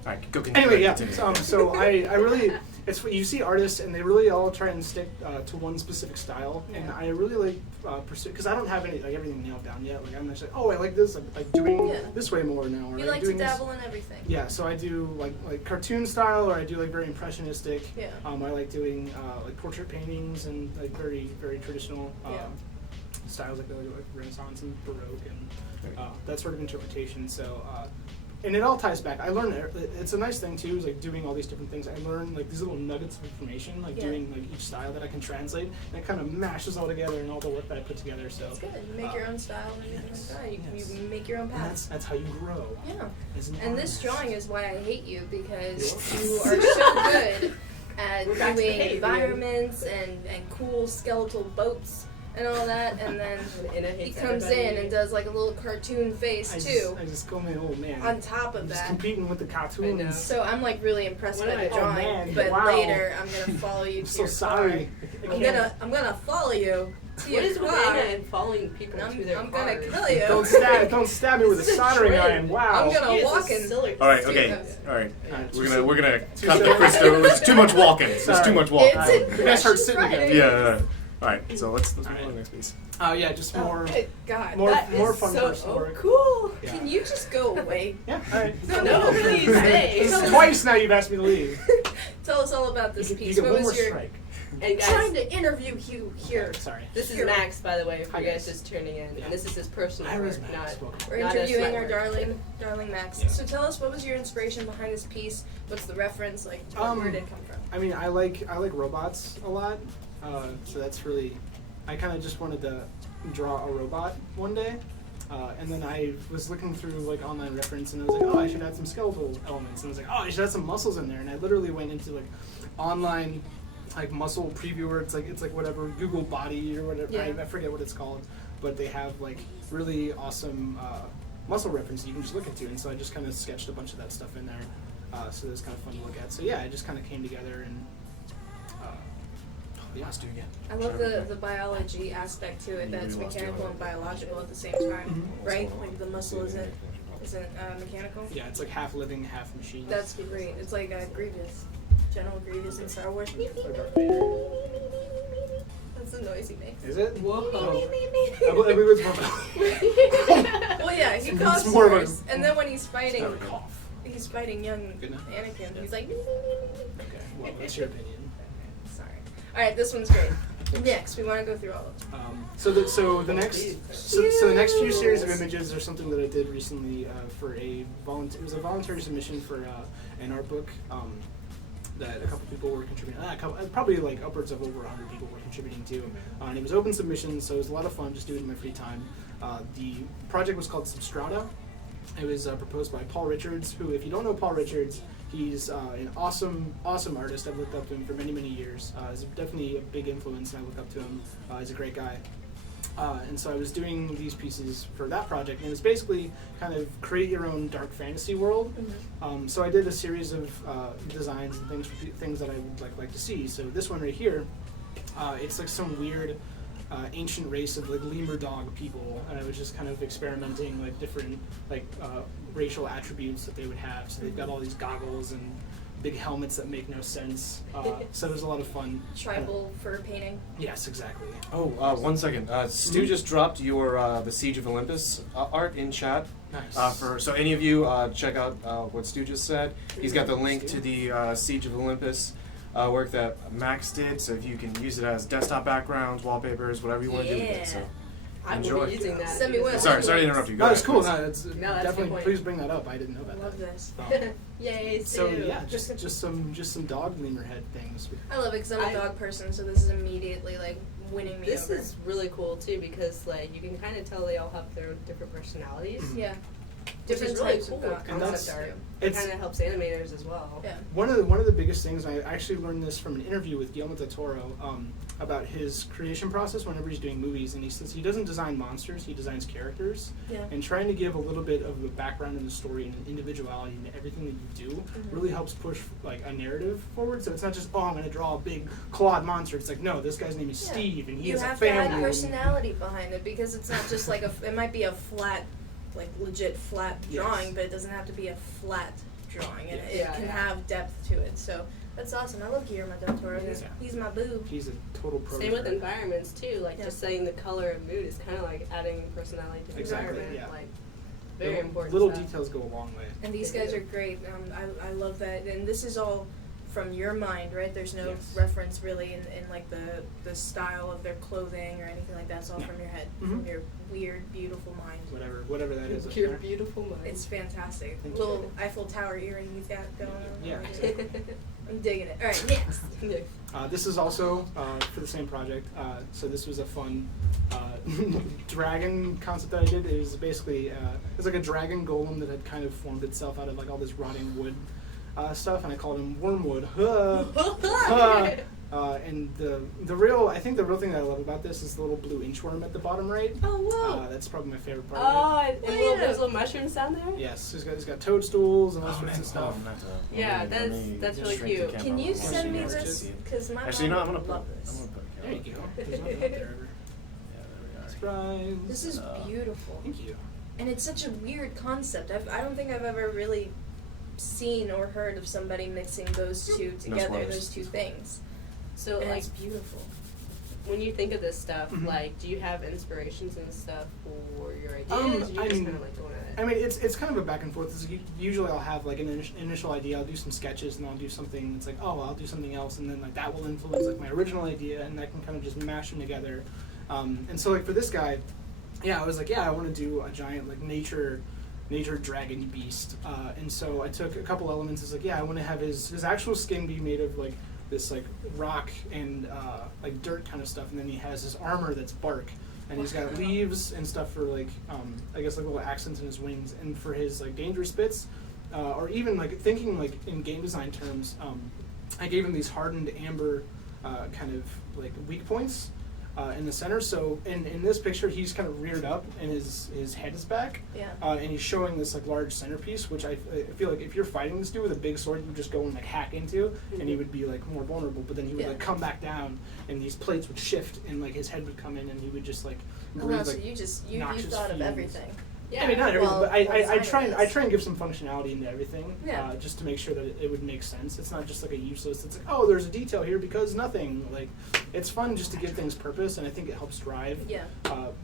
right, go continue. Anyway, yeah. Continue. So I really, it's you see artists and they really all try and stick to one specific style, and I really like pursue because I don't have any like everything nailed down yet. Like I'm just like, oh, I like this. I'm like doing this way more now. Or You like like to doing dabble in everything. Yeah, so I do like cartoon style, or I do like very impressionistic. Yeah. I like doing like portrait paintings and like very very traditional styles like Renaissance and Baroque and that sort of interpretation. So. And it all ties back. I learned it's a nice thing too. Is like doing all these different things. I learn like these little nuggets of information, like doing like each style that I can translate, and it kind of mashes all together and all the work that I put together. So it's good. You make your own style and everything like that. You make your own path. That's how you grow. Yeah. As an And this artist. drawing is why I hate you, because you are so good at doing environments and cool skeletal boats and all that, and then he comes in and does like a little cartoon face too. I just go, man, oh man. On top of I'm just that. competing with the cartoons. So I'm like really impressed by the Oh, drawing, man, but wow. later I'm gonna follow you I'm to so your sorry. car. I'm gonna follow you to What your is with car. Ena and following people And to their I'm gonna cars? kill you. Don't stab me with a This is a soldering trend. iron. Wow. I'm gonna He is a walk in. silly- All right, okay, Yeah. all right. Alright, We're gonna too cut the soon. Christo. It's too much walking. It's Sorry. too much walking. It's Alright, we gotta start Impression sitting Friday. together. Yeah. All right. So let's move on to Alright. the next piece. Yeah, just more Good God. more That more is fun so personal work. cool. Yeah. Can you just go away? Yeah. All right. No, please, This stay. is twice now you've asked me to leave. Tell us all about this You piece. get What one more was your strike. And trying guys, to interview you here? Sorry. this is Here. Max, by the way, if Hi, you guys guys. just tuning in. Yeah. And this is his personal Hi-Rez work, Max. not Welcome. We're Not a interviewing sweat our word. darling Max. Yeah. So tell us, what was your inspiration behind this piece? What's the reference? Like, where did it come from? I mean, I like robots a lot, so that's really. I kind of just wanted to draw a robot one day, and then I was looking through like online reference, and I was like, oh, I should add some skeletal elements, and I was like, oh, I should add some muscles in there, and I literally went into like online like muscle previewer. It's like whatever Google Body or whatever. Yeah. I forget what it's called, but they have like really awesome muscle references you can just look into, and so I just kind of sketched a bunch of that stuff in there. So it was kind of fun to look at. So yeah, it just kind of came together and. Let's do it again. I love the biology aspect to it. That's mechanical and biological at the same time, right? Like the muscle isn't mechanical. Yeah, it's like half living, half machine. That's great. It's like Grievous, General Grievous in Star Wars. Or Darth Vader. That's the noise he makes. Is it? Whoa. I believe it's more Well, yeah, he It's coughs more of a- first, and then when he's fighting, of a cough. he's fighting young Good enough? Anakin. He's like. Okay, well, that's your opinion. Sorry. All right, this one's great. Next, we want to go through all of them. So the next few series of images are something that I did recently for a it was a voluntary submission for an art book that a couple people were contributing. Probably like upwards of over 100 people were contributing to, and it was open submission, so it was a lot of fun just doing it in my free time. The project was called Substrata. It was proposed by Paul Richards, who, if you don't know Paul Richards, he's an awesome artist. I've looked up to him for many, many years. He's definitely a big influence, and I look up to him. He's a great guy. And so I was doing these pieces for that project, and it was basically kind of create your own dark fantasy world. So I did a series of designs and things that I would like to see. So this one right here, it's like some weird ancient race of like lemur dog people, and I was just kind of experimenting like different like racial attributes that they would have. So they've got all these goggles and big helmets that make no sense. So there's a lot of fun. Tribal fur painting. Yes, exactly. Oh, 1 second. Stu just dropped your the Siege of Olympus art in chat. Nice. So any of you check out what Stu just said. He's got the link to the Siege of Olympus work that Max did. So if you can use it as desktop backgrounds, wallpapers, whatever you want to do with it. So I will enjoy. be using that. Send me one. sorry to interrupt you. Go No, it's ahead, cool. please. No, it's that's a good definitely. point. Please bring that up. I didn't know I about love that. this. Yay, So Sue. yeah, just some dog lemur head things. I love it because I'm a dog person, so this is immediately like winning me This over. is really cool too because like you can kind of tell they all have their different personalities. Yeah. Which Different is really types cool of with dog. And concept that's- art. It it's- kind of helps animators as well. Yeah. One of the biggest things, I actually learned this from an interview with Guillermo del Toro about his creation process whenever he's doing movies, and he says he doesn't design monsters, he designs characters, Yeah. and trying to give a little bit of a background in the story and an individuality into everything that you do really helps push like a narrative forward. So it's not just, oh, I'm going to draw a big clawed monster. It's like, no, this guy's name is Yeah. Steve, and he You has a have to family. add personality behind it because it's not just like it might be a flat, like legit flat Yes. drawing, but it doesn't have to be a flat drawing. It Yeah, can yeah. have depth to it. So That's awesome. I love Guillermo del Toro. He's my boo. He's a total pro. Same with environments too. Like Yeah. just saying the color and mood is kind of like adding personality to the Exactly, environment. yeah. Like very important. Little stuff. details go a long way. And these guys are great. I love that. And this is all from your mind, right? There's no Yes. reference really in like the style of their clothing or anything like that. It's all No. from your head, Mhm. from your weird, beautiful mind. Whatever that is. up Your there. beautiful mind. It's fantastic. Thank Little you. Eiffel Tower earring he's got going on. Yeah, Like, exactly. I'm digging it. All right, next. This is also for the same project. So this was a fun dragon concept that I did. It was basically it's like a dragon golem that had kind of formed itself out of like all this rotting wood stuff, and I called him Wormwood. And I think the real thing that I love about this is the little blue inchworm at the bottom right. Oh, whoa. That's probably my favorite part. Oh, of it. and there's little mushrooms down there. Yes, he's got toadstools and all sorts of stuff. Yeah, that's really cute. Can you send me Yes, this? yes. Because my Actually, no, mom I'm gonna would put. love I'm this. gonna put a There you camera. go. There's nothing out there ever. Yeah, there we are. Surprise. This is beautiful. Thank you. And it's such a weird concept. I don't think I've ever really seen or heard of somebody mixing those two together, spoilers. those two things. So And like it's beautiful. when you think of this stuff, Mhm. like do you have inspirations and stuff for your ideas? I or you just mean- kind of like going at it. I mean, it's kind of a back and forth. Usually I'll have like an initial idea, I'll do some sketches, and I'll do something that's like, oh, I'll do something else, and then like that will influence like my original idea, and I can kind of just mash them together. And so like for this guy, I was like, I want to do a giant like nature dragon beast. And so I took a couple elements. It's like, I want to have his actual skin be made of like this like rock and like dirt kind of stuff, and then he has his armor that's bark. And he's got leaves and stuff for like I guess like little accents in his wings, and for his like dangerous bits, or even like thinking like in game design terms, I gave him these hardened amber kind of like weak points in the center. So in this picture, he's kind of reared up and his head is back, Yeah. and he's showing this like large centerpiece, which I feel like if you're fighting this dude with a big sword, you would just go and like hack into, and he would be like more vulnerable. But then he would Yeah. like come back down, and these plates would shift, and like his head would come in, and he would just like Oh, breathe no, so like you noxious thought of fumes. everything. Yeah. I mean, not everything, Well, but I design it is. try and give some functionality into everything, Yeah. just to make sure that it would make sense. It's not just like a useless. It's like, oh, there's a detail here because nothing. Like, it's fun just to give things purpose, and I think it helps drive Yeah.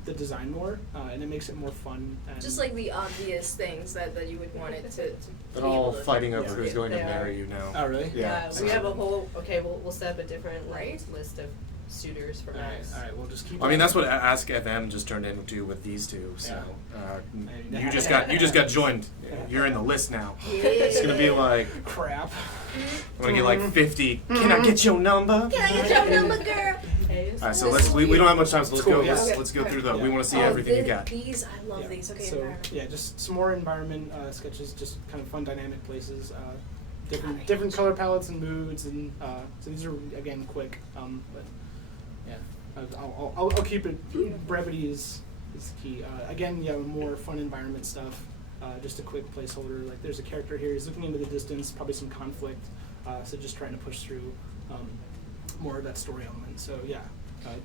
the design more, and it makes it more fun. And Just like the obvious things that you would want it to They're be all able to fighting over Yeah. who's going to They are. marry you now. oh really? Yeah. We have a whole. Okay, we'll set up a different like, Right? list of suitors for All right, us. all right. We'll just keep. I mean, that's what Ask FM just turned into with these two. So Yeah. you just got joined. You're in the list now. Yeah. It's gonna be like crap. I'm gonna get like 50. Can I get your number? Can I get your number, girl? Okay, All right, so we don't have much time, so let's Cool, go. yeah. Let's go through the. We Yeah. want to see Oh, everything you got. These, I love these. Okay, So environment. just some more environment sketches, just kind of fun dynamic places, God, different color palettes and moods, and so these are again quick, but yeah, I'll keep it. Brevity is key. Again, more fun environment stuff. Just a quick placeholder. Like there's a character here. He's looking into the distance. Probably some conflict. So just trying to push through more of that story element. So yeah.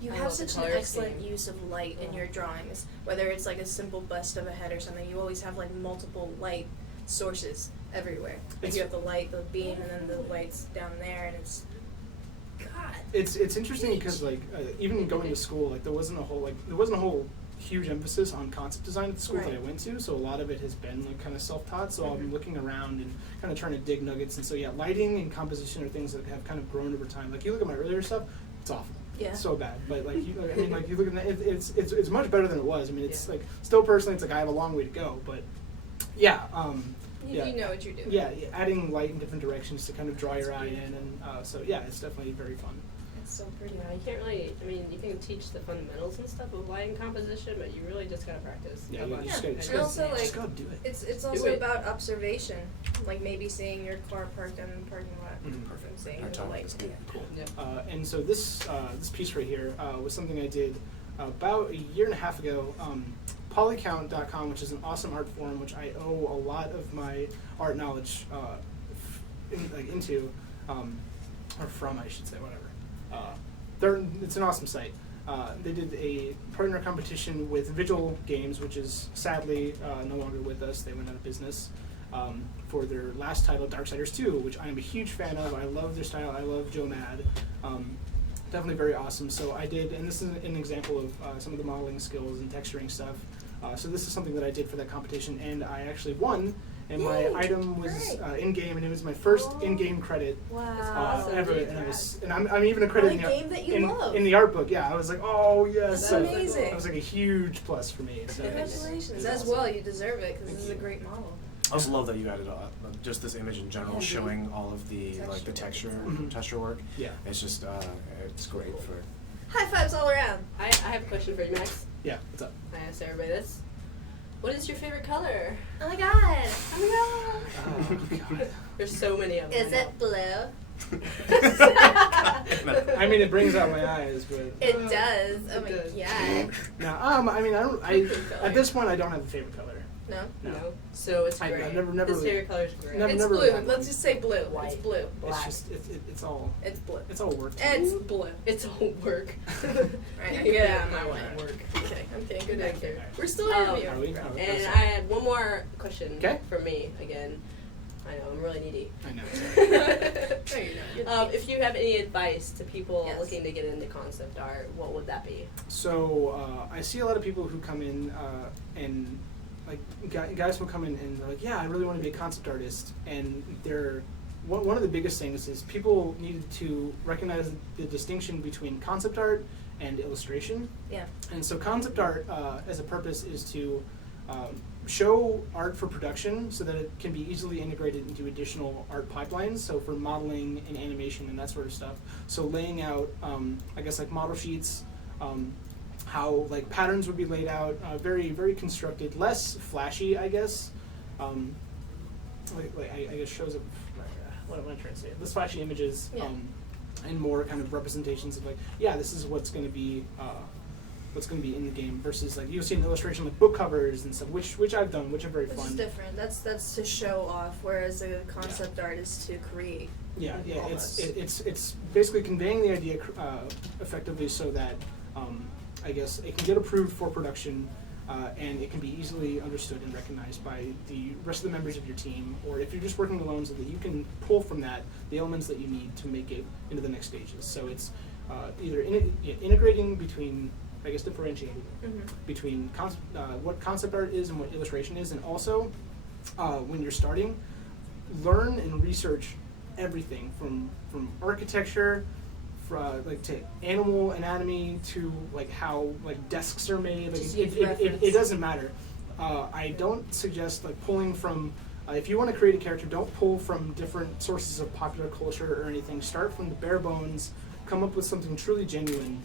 You I have love the such an color excellent scheme. use of light in your drawings. Whether it's like a simple bust of a head or something, you always have like multiple light sources everywhere. Like It's- you have the light, the beam, and then the lights down there, and it's God. It's interesting because like even going to school, like there wasn't a whole huge emphasis on concept design at the school that I Right. went to, so a lot of it has been like kind of self-taught. So I'm looking around and kind of trying to dig nuggets. And so lighting and composition are things that have kind of grown over time. Like you look at my earlier stuff, it's awful. Yeah. It's so bad. But like you look at that, it's much better than it was. I mean, it's like still personally, it's like I have a long way to go, but yeah. You know what you're doing. Yeah, adding light in different directions to kind of draw your eye in, and so yeah, it's definitely very fun. It's so pretty. Yeah, you can't really. I mean, you can teach the fundamentals and stuff of lighting composition, but you really just gotta practice. Yeah, a you bunch. just Yeah, gotta, and also, just like, gotta do it. It's Do also it. about observation, like maybe seeing your car parked in the parking lot, Mhm. and seeing Our the topic lights. is good. Cool. Yeah. And so this piece right here was something I did about a year and a half ago. Polycount.com, which is an awesome art forum, which I owe a lot of my art knowledge into, or from, I should say, whatever. It's an awesome site. They did a partner competition with Vigil Games, which is sadly no longer with us. They went out of business. for their last title, Darksiders 2, which I am a huge fan of. I love their style. I love Joe Mad. Definitely very awesome. So I did, and this is an example of some of the modeling skills and texturing stuff. So this is something that I did for that competition, and I actually won. And my item was in-game, and it was my first in-game credit Wow. ever. And I'm even accredited On a game that you love. in the art book. Yeah, I was like, oh yes. That's So amazing. That was like a huge plus for me. So Congratulations. it's As awesome. well, you deserve it because this is a great model. I also love that you added just this image in general, showing all of the like the texture work. Yeah. It's just it's great for. High fives all around. I have a question for you, Max. Yeah. What's up? I asked everybody this. What is your favorite color? Oh my god. Oh Oh God. There's so many of them. Is it blue? I mean, it brings out my eyes, but It does. Oh my does. god. no. I mean, at this point, I don't have a favorite color. No? No. No. So it's I've gray. never His really- favorite color is gray. Never- It's never blue. had Let's one. just say blue. It's White. blue. It's Black. just it's all It's blue. work. It's blue. It's all work. Right, You I can get get out of my it. way. Work. I'm kidding. Good Thank actor. you. We're still Oh, interviewing. Are we? And I had one more question 'Kay. for me again. I know, I'm really needy. I know. No, you're not. If you have any advice to people Yes. looking to get into concept art, what would that be? So I see a lot of people who come in and like guys will come in and they're like, yeah, I really want to be a concept artist, and they're one of the biggest things is people needed to recognize the distinction between concept art and illustration. Yeah. And so concept art as a purpose is to show art for production so that it can be easily integrated into additional art pipelines, so for modeling and animation and that sort of stuff. So laying out, I guess, like model sheets, how like patterns would be laid out, very, very constructed, less flashy, I guess. I guess shows of, what am I trying to say? Less flashy images, Yeah. and more kind of representations of like, yeah, this is what's going to be in the game, versus like you'll see an illustration like book covers and stuff, which I've done, which are very Which fun. is different. That's to show off, whereas a concept art is to create. Yeah, Almost. it's basically conveying the idea effectively so that I guess it can get approved for production, and it can be easily understood and recognized by the rest of the members of your team, or if you're just working alone, so that you can pull from that the elements that you need to make it into the next stages. So it's either integrating between, I guess, differentiating between what concept art is and what illustration is, and also when you're starting, learn and research everything from architecture, like to animal anatomy, to like how like desks are made. Like Just it, use it, it, reference. it doesn't matter. I don't suggest like pulling from. If you want to create a character, don't pull from different sources of popular culture or anything. Start from the bare bones. Come up with something truly genuine,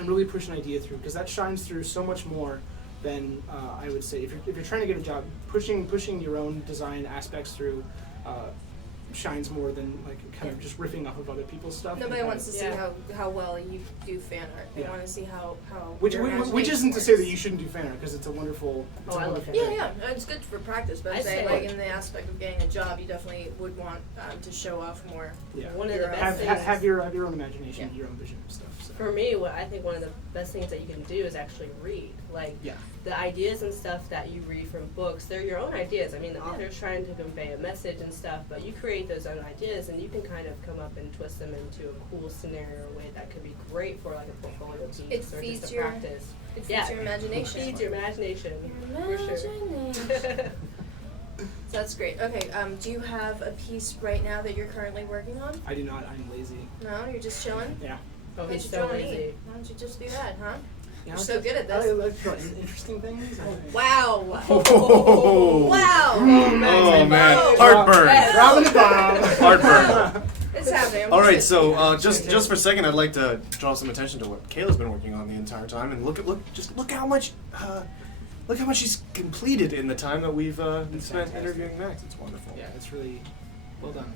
and really push an idea through, because that shines through so much more than I would say if you're trying to get a job. Pushing your own design aspects through shines more than like kind of just riffing off of other people's stuff. Nobody and wants to kind see how well you do fan art. They Yeah. want to see how which your isn't to imagination say that works. you shouldn't do fan art, because it's a wonderful. Oh, I love Yeah, yeah, it's good for practice, but I I'm saying say- like in the aspect of getting a job, you definitely would want to show off more. Yeah. One of the Your best own- things Have your own imagination, Yeah. your own vision and stuff. So. for me, what I think one of the best things that you can do is actually read. Like Yeah. the ideas and stuff that you read from books, they're your own ideas. I mean, the author's trying to convey a message and stuff, but you create those own ideas, and you can kind of come up and twist them into a cool scenario way that could be great for like a portfolio piece It or feeds just a your- practice. It feeds Yeah. your imagination. Feeds your imagination, Your for sure. imagination. So that's great. Okay, do you have a piece right now that you're currently working on? I do not. I'm lazy. No, you're just chilling. Yeah. Oh, What he's you so doing? lazy. Why don't you just do that, huh? Yeah, You're I so like- good at I this. like interesting things. Wow! Oh. Wow! Oh man, Oh. heartburn. Yes. Dropping the bomb. Heartburn. It's happening. I'm All right, just so kidding. just for a second, I'd like to draw some attention to what Kayla's been working on the entire time, and look how much she's completed in the time that we've spent fantastic. interviewing Max. It's wonderful. Yeah, it's really well done.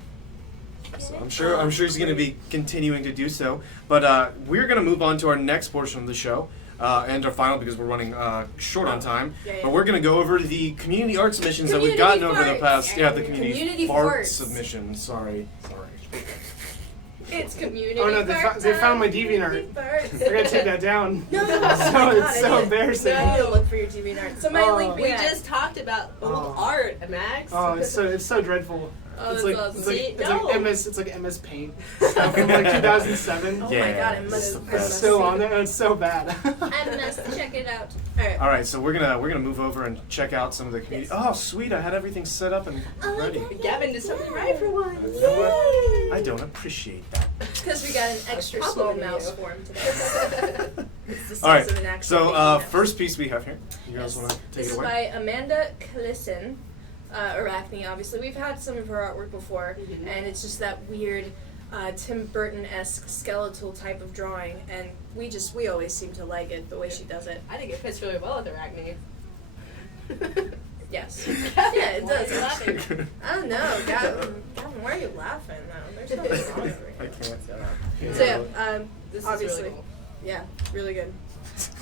So I'm sure she's going to be continuing to do so. But we're going to move on to our next portion of the show, and our final, because we're running short on time. Yeah, yeah. But we're going to go over the community art submissions that we've gotten over the Community past. farts. Yeah, the community Community art farts. submissions. Sorry. It's community. Oh no, they found my DeviantArt. I gotta take that down. No, It's so embarrassing. I need to look for your DeviantArt. Somebody link me We that. just talked about old art, Max. Oh, it's so dreadful. Oh, it's that's like awesome. it's like MS Paint stuff from like 2007. Oh Yeah, my god, it it's must the have best. It's still on there. It's so bad. I must check it out. Alright. All right, so we're gonna move over and check out some of the community. Oh, sweet! I had everything set up and Oh, ready. Gavin did something right for once. You know what? I don't appreciate that. Because we got an extra small mouse for him today. It's the size All right. of an actual So baby mouse. first piece we have here. You guys want to take This it is away? by Amanda Klissen, Arachne. Obviously, we've had some of her artwork before, Mhm. and it's just that weird Tim Burton-esque skeletal type of drawing, and we always seem to like it the way she does it. I think it fits really well with Arachne. Yes. Yeah, it does. Why are you laughing? I don't know, Gavin, why are you laughing though? There's nothing wrong over I here. can't. So yeah, This is obviously, really cool. yeah, really good.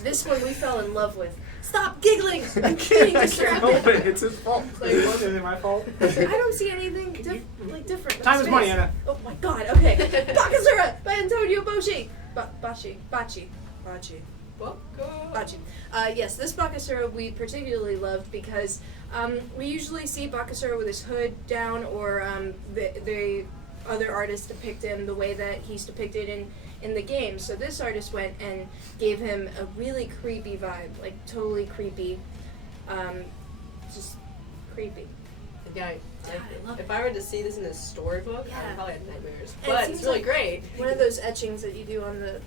This one we fell in love with. Stop giggling! I'm being I can't help distracted. it. It's his fault. Is it my fault? I don't see anything different. Time That's is money, space. Anna. Oh my god, okay. Bakasura by Antonio Bocci. Bachi. Yes, this Bakasura we particularly loved because we usually see Bakasura with his hood down, or the other artists depict him the way that he's depicted in the game. So this artist went and gave him a really creepy vibe, like totally creepy, just creepy. Yeah, I love if I were to see this in a storybook, I would probably have nightmares. And it But it's seems really like great. One of those etchings that you do on the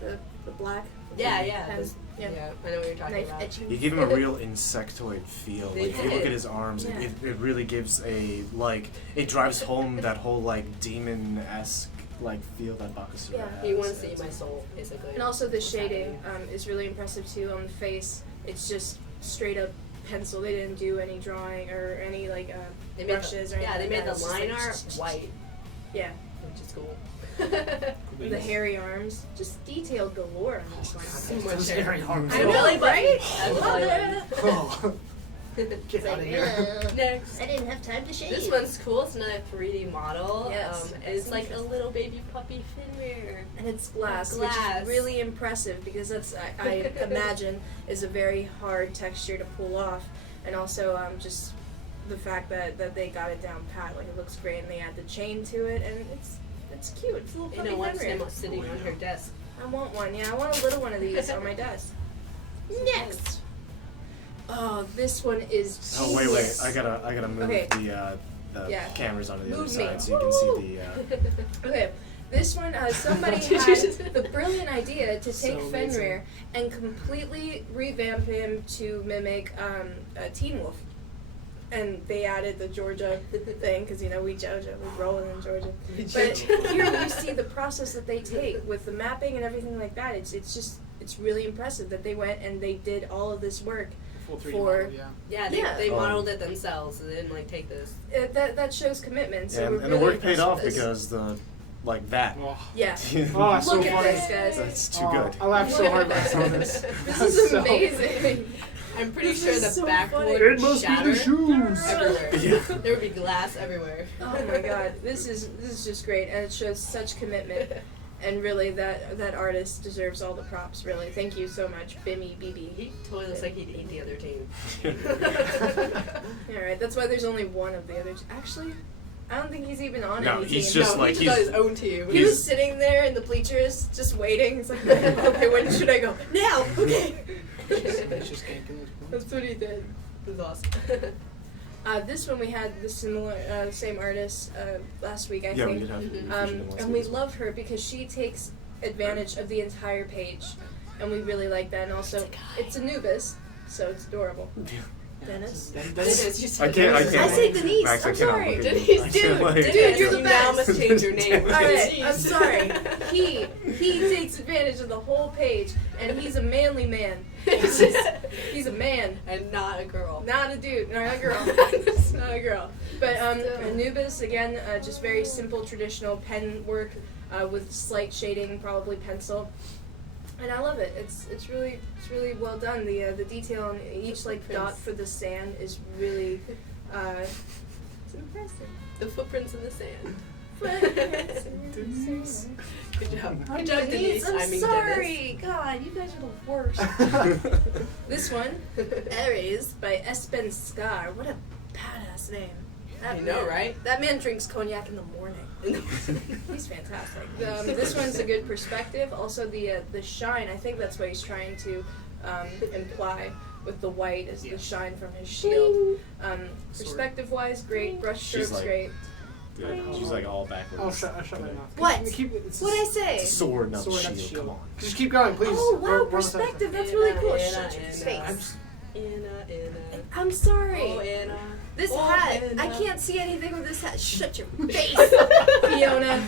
black. Yeah, pens. yeah, I know what you're talking Knife about. etching. You give him a real insectoid feel. They Like if you look did. at his arms, Yeah. it really gives a like it drives home that whole like demon-esque like feel that Bakasura Yeah. has. He wants to eat my soul, basically. And also the What's shading happening. is really impressive too on the face. It's just straight up pencil. They didn't do any drawing or any like They made brushes or anything. yeah, they like made that. the It's just line like art white, Yeah, which is cool. the hairy arms, just detailed galore on this one. So Those much hair. hairy arms. I know, Belly button. right? That's Love belly it. button. Oh, get out of here. Next. I didn't have time to shave. This one's cool. It's another 3D model. Yes. It's like a little baby puppy Finweir. And it's glass, which Glass. is really impressive because that's I imagine is a very hard texture to pull off, and also just the fact that they got it down pat, like it looks great, and they add the chain to it, and it's cute. It's a little You puppy know, one's Fenrir. sitting on her desk. I want one. Yeah, I want a little one of these on my desk. Next. Oh, this one is. Oh wait, genius. I gotta move Okay. the Yeah. cameras onto the other Move me. side so you can see the. Okay, this one, somebody Did you had just- the brilliant idea to So take amazing. Fenrir and completely revamp him to mimic Teen Wolf. And they added the Georgia thing, because, you know, we rolling in Georgia. But here you see the process that they take with the mapping and everything like that. It's really impressive that they went and they did all of this work. Full 3D For- model, yeah. Yeah, they Yeah. modeled it themselves. So they didn't like take this. That shows commitment. So Yeah, we're and the really work paid impressed off with this. because the like that. Oh, Yeah. oh it's so Look at funny. this, guys. That's too Oh, good. I laughed so Look hard at when I saw this. this. This That's is so- amazing. I'm pretty This sure is the so backboard funny. It must be shatter the shoes. everywhere. Yeah. There would be glass everywhere. Oh my god, this is just great, and it shows such commitment. And really, that artist deserves all the props. Really, thank you so much, Bimmy BB. He totally looks like he'd eat the other team. All right, that's why there's only one of the other. Actually, I don't think he's even on No, any he's team. just no, like he's on his own team. He was sitting there in the bleachers, just waiting. He's like, okay, when should I go? Now, okay. He's just ganking his points. That's what he did. It was awesome. This one we had the same artist last week, I Yeah, we think. did have. Mhm. And we love her because she takes advantage of the entire page, and we really like that. And also, it's Anubis, so it's adorable. Dennis. Dennis, you said I can't. Dennis. I say Denise. Max, I I'm cannot sorry. look at you. Denise, I dude, can't, like- Dude, you're the you now best. must change your name. All right, I'm Denise. sorry. He takes advantage of the whole page, and he's a manly man. He's a man, And not a girl. not a dude, not a girl. Not a girl. But Anubis, again, just very simple traditional pen work with slight shading, probably pencil. And I love it. It's really well done. The detail on each like dot for the sand is really it's impressive. The footprints in the sand. Good job. I'm Good job, Denise. I'm mean, sorry. God, you guys are the worst. This one, Hi-Rez by Espen Skar. What a badass name. That You know, man- right? That man drinks cognac in the morning. He's fantastic. This one's a good perspective. Also, the shine. I think that's what he's trying to imply with the white is the shine from his shield. Perspective-wise, great. Brush She's strokes, like- great. She's like all Oh, backwards. shut my mouth. What? Keep it- it's What'd I just- say? It's a sword, not Sword, the not the shield. shield. Come on. Just keep going, please. Oh wow, Run with that. perspective. That's really cool. Anna, Shut your Anna. face. I'm just- Anna. I'm sorry. Oh, Anna. This Oh, hat. Anna. I can't see anything with this hat. Shut your face, Fiona.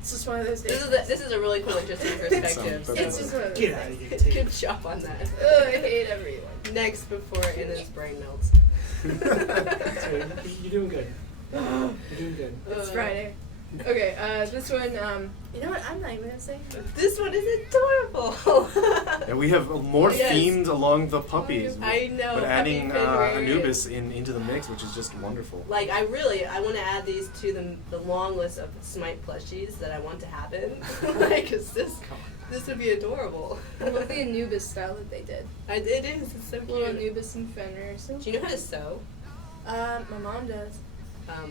It's just one of those days. This is a really cool, interesting perspective. So- It's just one of those Get out of things. here. Take Good it. job on that. Ugh, I hate everyone. Next, before Anna's brain melts. So you're doing good. You're doing good. It's Friday. Okay, this one, you know what? I'm not even gonna say. This one is adorable. And we have more Yes. themed along the puppies. I know. But adding puppy Fenrir. Anubis into the mix, which is just wonderful. Like I want to add these to the long list of SMITE plushies that I want to happen. Like, 'cause this would be adorable. I love the Anubis style that they did. It is. It's so Little cute. Anubis and Fenrir. So. Do you know how to sew? My mom does.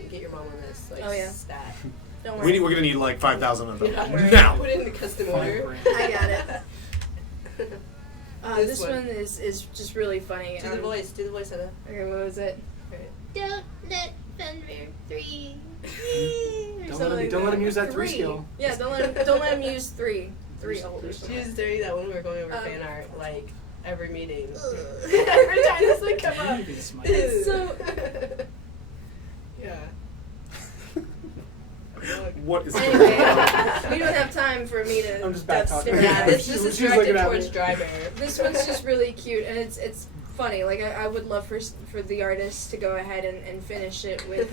Get your mom on this. Like, Oh, yeah. stat. Don't worry. We're gonna need like 5,000 of them Yeah. now. Put it in the custom order. I got it. This one. one is just really funny. Do the voice. Do the voice, Anna. Okay, what was it? Don't let Fenrir 3. Don't let him use that 3 skill. Yeah, don't let him use 3. 3 older. She was doing that when we were going over fan art, like every meeting. Ugh. Every time this would come up. You can smile. It's so. Yeah. What is Anyway, we don't have time for me to. I'm just back talking. Yeah, this She's is looking directed at towards me. dry bear. This one's just really cute, and it's funny. Like I would love for the artist to go ahead and finish it with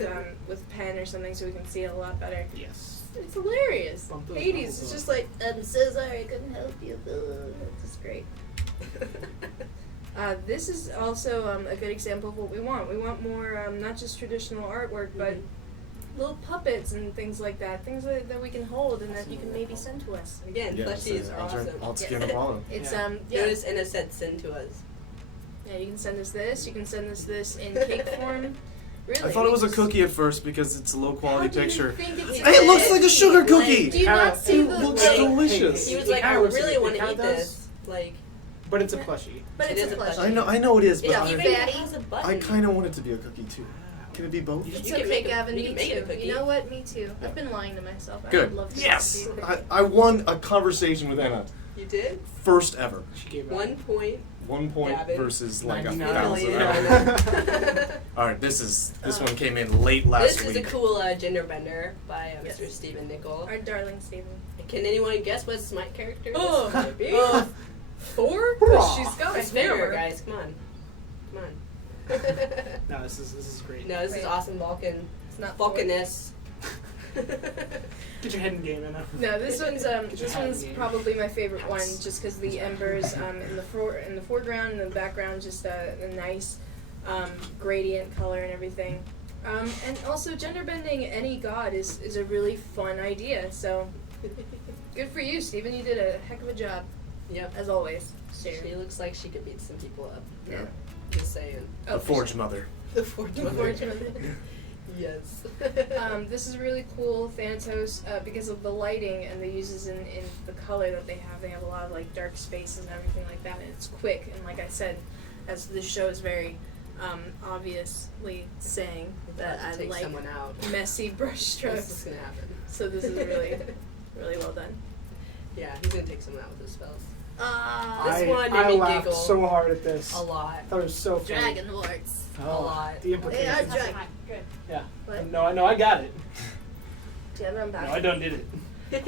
pen or something so we can see it a lot better. Yes. It's hilarious. Bump those 80s. bubbles It's up. just like I'm so sorry I couldn't help you. It's just great. This is also a good example of what we want. We want more, not just traditional artwork, but little puppets and things like that. Things that we can hold and that you can maybe send to us. Again, Yeah, plushies are awesome. I'll skin the bottom. It's Yeah. Notice Anna said send to us. Yeah, you can send us this. You can send us this in cake form. Really? I thought it was a cookie at first because it's a low How quality do you picture. think it's Hey, it looks like a sugar cookie! Do you not see It the looks like, delicious. He was It like, I kinda looks really like- want it to kinda eat does. this. Like, But it's a plushie. But It it's is a a plushie. plushie. I know it is, but Yeah, I, you even fatty. has a button. I kind of want it to be a cookie too. Can it be both? It's You okay, can make it- Gavin. you Me can make it a too. cookie. You know what? Me too. I've been lying to myself. I Good. would love to Yes! be a cookie. I won a conversation with Anna. You did? First ever. She gave 1 point. 1 point Gavin. versus like 99. 1,000. Alright, this one came in late last This week. is a cool gender bender by Mr. Yes. Stephen Nickel. Our darling Steven. Can anyone guess what SMITE character this Oh, might be? Thor? Bra. She's got a It's Fenrir, hammer. guys. Come on. Come on. No, this is great. No, this is Wait. awesome Vulcan. It's not Thor. Vulcaness. Get your head in the game, Anna. No, this one's your this hat in one's the game. probably my favorite one, just because the embers in the foreground and the background, just a nice gradient color and everything. And also gender bending any god is a really fun idea. So good for you, Stephen. You did a heck of a job, Yep. as always. She looks like she could beat some people up. Yeah. Just saying. Oh, The for Forge sure. Mother. The Forge Mother. Unfortunately. Yes. This is really cool, Thanatos, because of the lighting and the uses in the color that they have. They have a lot of like dark spaces and everything like that, and it's quick. And like I said, as this show is very obviously saying that I take like someone out. messy brush What's strokes. gonna happen? So this is really, really well done. Yeah, he's gonna take someone out with his spells. Ah, This one made I me laughed giggle. so hard at this. A lot. I thought it was so funny. Dragon warts. Oh, A lot. The They are implications. dragon. Yeah. What? No, I got it. Yeah, I'm No, back. I done did it.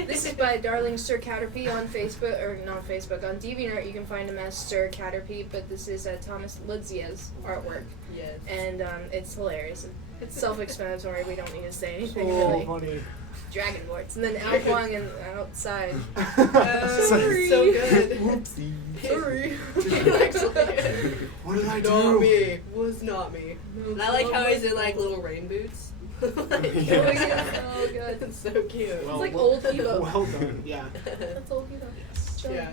This is by darling Sir Caterpie on Facebook, or not Facebook, on DeviantArt you can find him as Sir Caterpie, but this is Thomas Ludzia's artwork, Yes. and it's hilarious. It's self-explanatory, we don't need to say anything Oh, really. funny. Dragon warts, and then Outwang and outside. Sorry. So good. Whoopsie. Sorry. What did I Not do? me. Was not me. And I like how he's in like little rain boots. Oh, good. It's so cute. It's like old Evo. Well done. Yeah. That's old Evo. Yes. Yeah.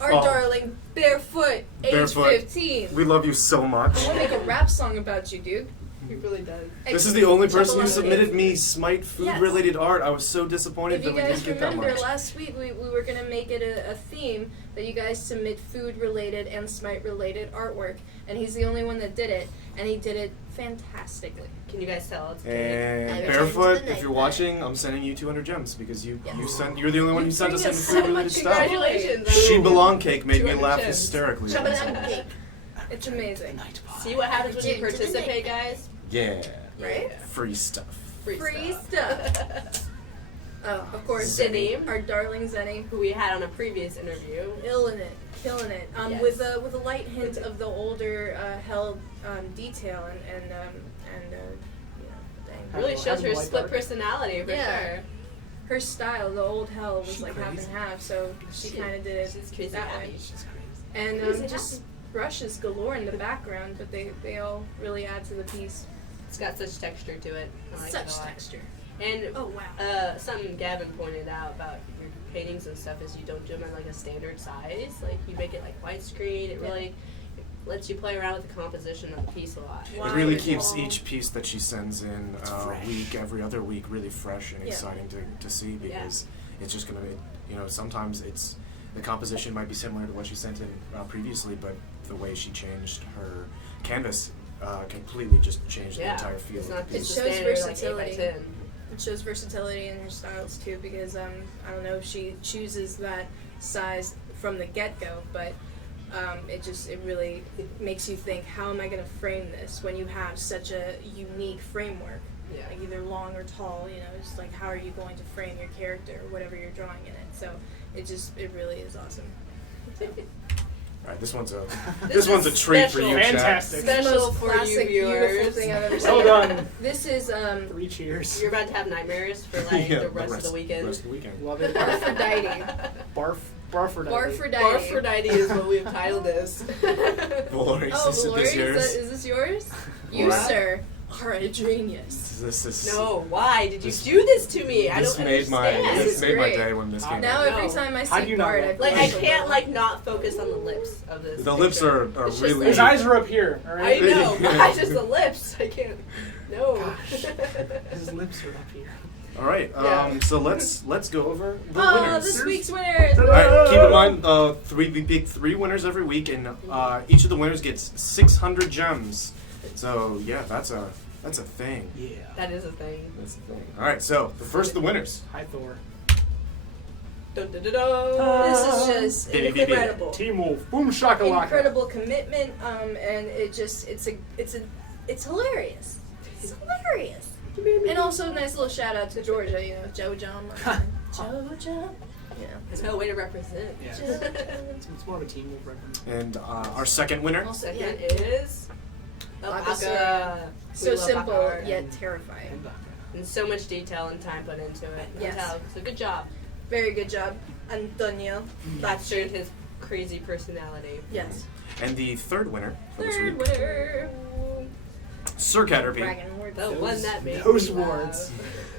Our Oh. darling Barefoot, age Barefoot. 15. We love you so much. I want to make a rap song about you, dude. He really does. This is the only person Jump who on submitted it. me SMITE food-related art. I was so disappointed If that you we guys didn't get that remember, much. last week we were going to make it a theme that you guys submit food-related and SMITE-related artwork. And he's the only one that did it. And he did it fantastically. Can you guys tell it's And I Barefoot, returned to the if you're night watching, I'm sending you 200 gems because Yes. you're the only one who You sent us bring in us so much food-related stuff. Congratulations. She Belong Cake made me 200 laugh gems. hysterically. Chocolate cake. It's amazing. Night pie. See what happens when you Return to the participate, night. guys? Yeah. Right? Free stuff. Free stuff. Oh, of course, Zenny. our darling Zenny. Who we had on a previous interview. Killing it. Yes. With a light hint of the older hell detail and you know, dang. Really Have shows the her light split dark. personality for Yeah. sure. Her style, the old hell, was She like half and crazy. half, so she kind of did it She's crazy that happy. way. She's crazy. And Crazy just happy. brushes galore in the background, but they all really add to the piece. It's got such texture to it. I like it Such a lot. texture. And Oh wow. something Gavin pointed out about your paintings and stuff is you don't do them at like a standard size. Like you make it like widescreen. It really lets you play around with the composition of the piece a lot. Wow. It really Wide keeps wall. each piece that she sends in It's fresh. every other week, really fresh and Yeah. exciting to see because it's just gonna be, you know, sometimes it's the composition might be similar to what she sent in previously, but the way she changed her canvas completely just changed the entire feel It's of not the It just piece. a shows standard versatility. like 8x10. It shows versatility in her styles too, because I don't know if she chooses that size from the get-go, but it really makes you think, how am I going to frame this when you have such a unique framework, Yeah. like either long or tall, you know, it's like how are you going to frame your character or whatever you're drawing in it. So it really is awesome. All right, this one's a This one's a is treat for you, special. Chad. Fantastic. Special Most for classic, you beautiful viewers. thing I've ever seen. Well done. This is 3 cheers. You're about to have nightmares for like Yeah, the rest of the weekend. Rest of the weekend. Love it. Aphrodite. Barfordite. Barfrodite. is what we've titled this. Valori, Oh, is Valori, this yours? is this yours? You, What? sir, are a genius. This is No, why did you do this to me? I This don't made understand. my This this is made my great. day when this came Now out. every No. time I How do see you not Bart, I love Like feel I so can't bad. like not focus on the lips of this. The lips picture. are It's just really- His like- eyes are up here, I alright? know, but just the lips. I can't. No. Gosh. His lips are up here. All right, Yeah. so let's go over the Oh, winners. this week's winner. All right, keep in mind, we pick 3 winners every week, and each of the winners gets 600 gems. So yeah, that's a thing. Yeah. That is a thing. That's the thing. All right, so the winners. Hi, Thor. Dun, dun, dun, dun. This is just Baby, baby. incredible. Team Wolf. Boom shakalaka. Incredible commitment, and it's hilarious. It's hilarious. And also, nice little shout out to Georgia, you know, JoJo. JoJo. Yeah. There's no way to represent. Yeah. It's more of a Team Wolf reference. And our second winner. Second is Alpaca. Alpaca. So We love simple Alpaca. yet terrifying. And so much detail and time put into it. Yes. So good job. Very good job, Antonio. That showed his crazy personality. Yes. And the third winner for this Third week, winner. Sir Caterpie. Bragging words. The one that made those me words.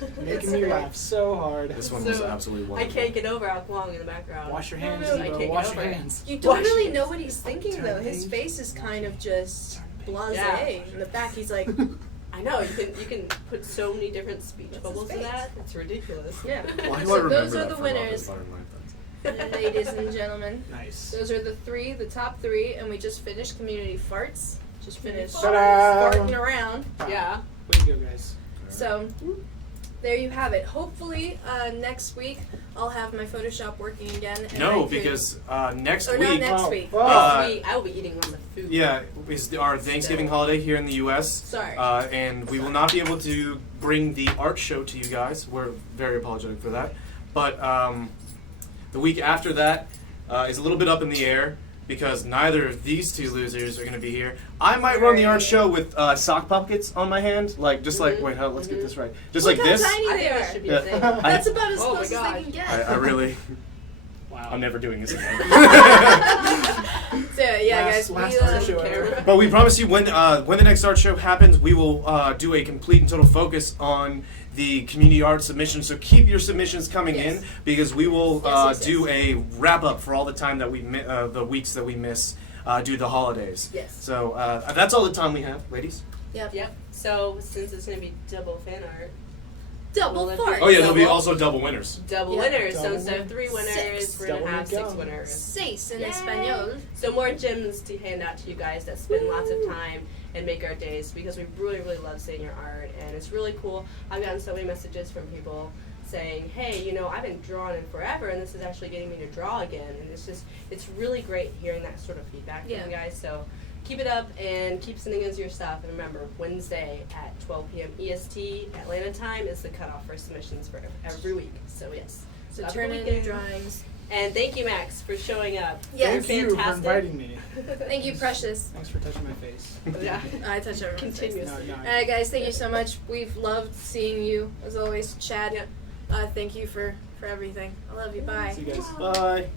laugh. Making me laugh so hard. This one was So, absolutely I wonderful. can't get over how long in the background. Wash your hands, I Eva. can't Wash get your over it. hands. You don't Wash really it. know what he's thinking Turn though. the His page. face is kind of just blasé. Yeah. In the back, he's like, I know you can put so many different speech That's bubbles his in face. that. It's ridiculous. yeah. Why do I So remember those are that the from winners. Office Modern Life? Ladies and gentlemen, Nice. those are the top 3, and we just finished community farts. Just finished Ta-da! farting around. Yeah. Way to go, guys. So there you have it. Hopefully next week I'll have my Photoshop working again. And I No, could- because next or week. not next Wow. week. Wow. Next week, I will be eating on the food. Yeah, is our Thanksgiving holiday here in the U.S. Sorry. And we will not be able to bring the art show to you guys. We're very apologetic for that. But the week after that is a little bit up in the air because neither of these 2 losers are going to be here. I might run the art show with sock pockets on my hand, like just like wait, let's get this right, just Look like how this. tiny I they think are. that should be a thing. That's about as Oh my close as they gosh. can get. I really. Wow. Wow. I'm never doing this again. So yeah, guys, Last we art show ever. But we promise you when the next art show happens, we will do a complete and total focus on the community art submissions. So keep your submissions coming Yes. in because we will Yes. do a wrap up for all the time that the weeks that we miss due to the holidays. Yes. So that's all the time we have, ladies. Yep. Yep. So since it's gonna be double fan art, Double Well, fart. Oh yeah, there'll be Double. also double winners. double Yeah. winners. So Double instead of 3 winners, Six. we're gonna Double have 6 go. winners. Seis en Yay. español. So more gems to hand out to you guys that spend lots of time and make our days because we really, really love seeing your art and it's really cool. I've gotten so many messages from people saying, hey, you know, I've been drawing in forever and this is actually getting me to draw again. And it's really great hearing that sort of feedback Yeah. from you guys. So keep it up and keep sending us your stuff. And remember, Wednesday at 12 p.m. EST Atlanta time is the cutoff for submissions for every week. So yes. So Have a turn in weekend. your drawings. And thank you, Max, for showing up. Yes. Thank you for Fantastic. inviting me. Thank you, Precious. Thanks for touching my face. Yeah. I touch everyone's face. Continuously. No, All right, guys. Thank you so much. We've loved seeing you as always, Chad. Yep. Thank you for everything. I love you. Bye. See you guys. Bye.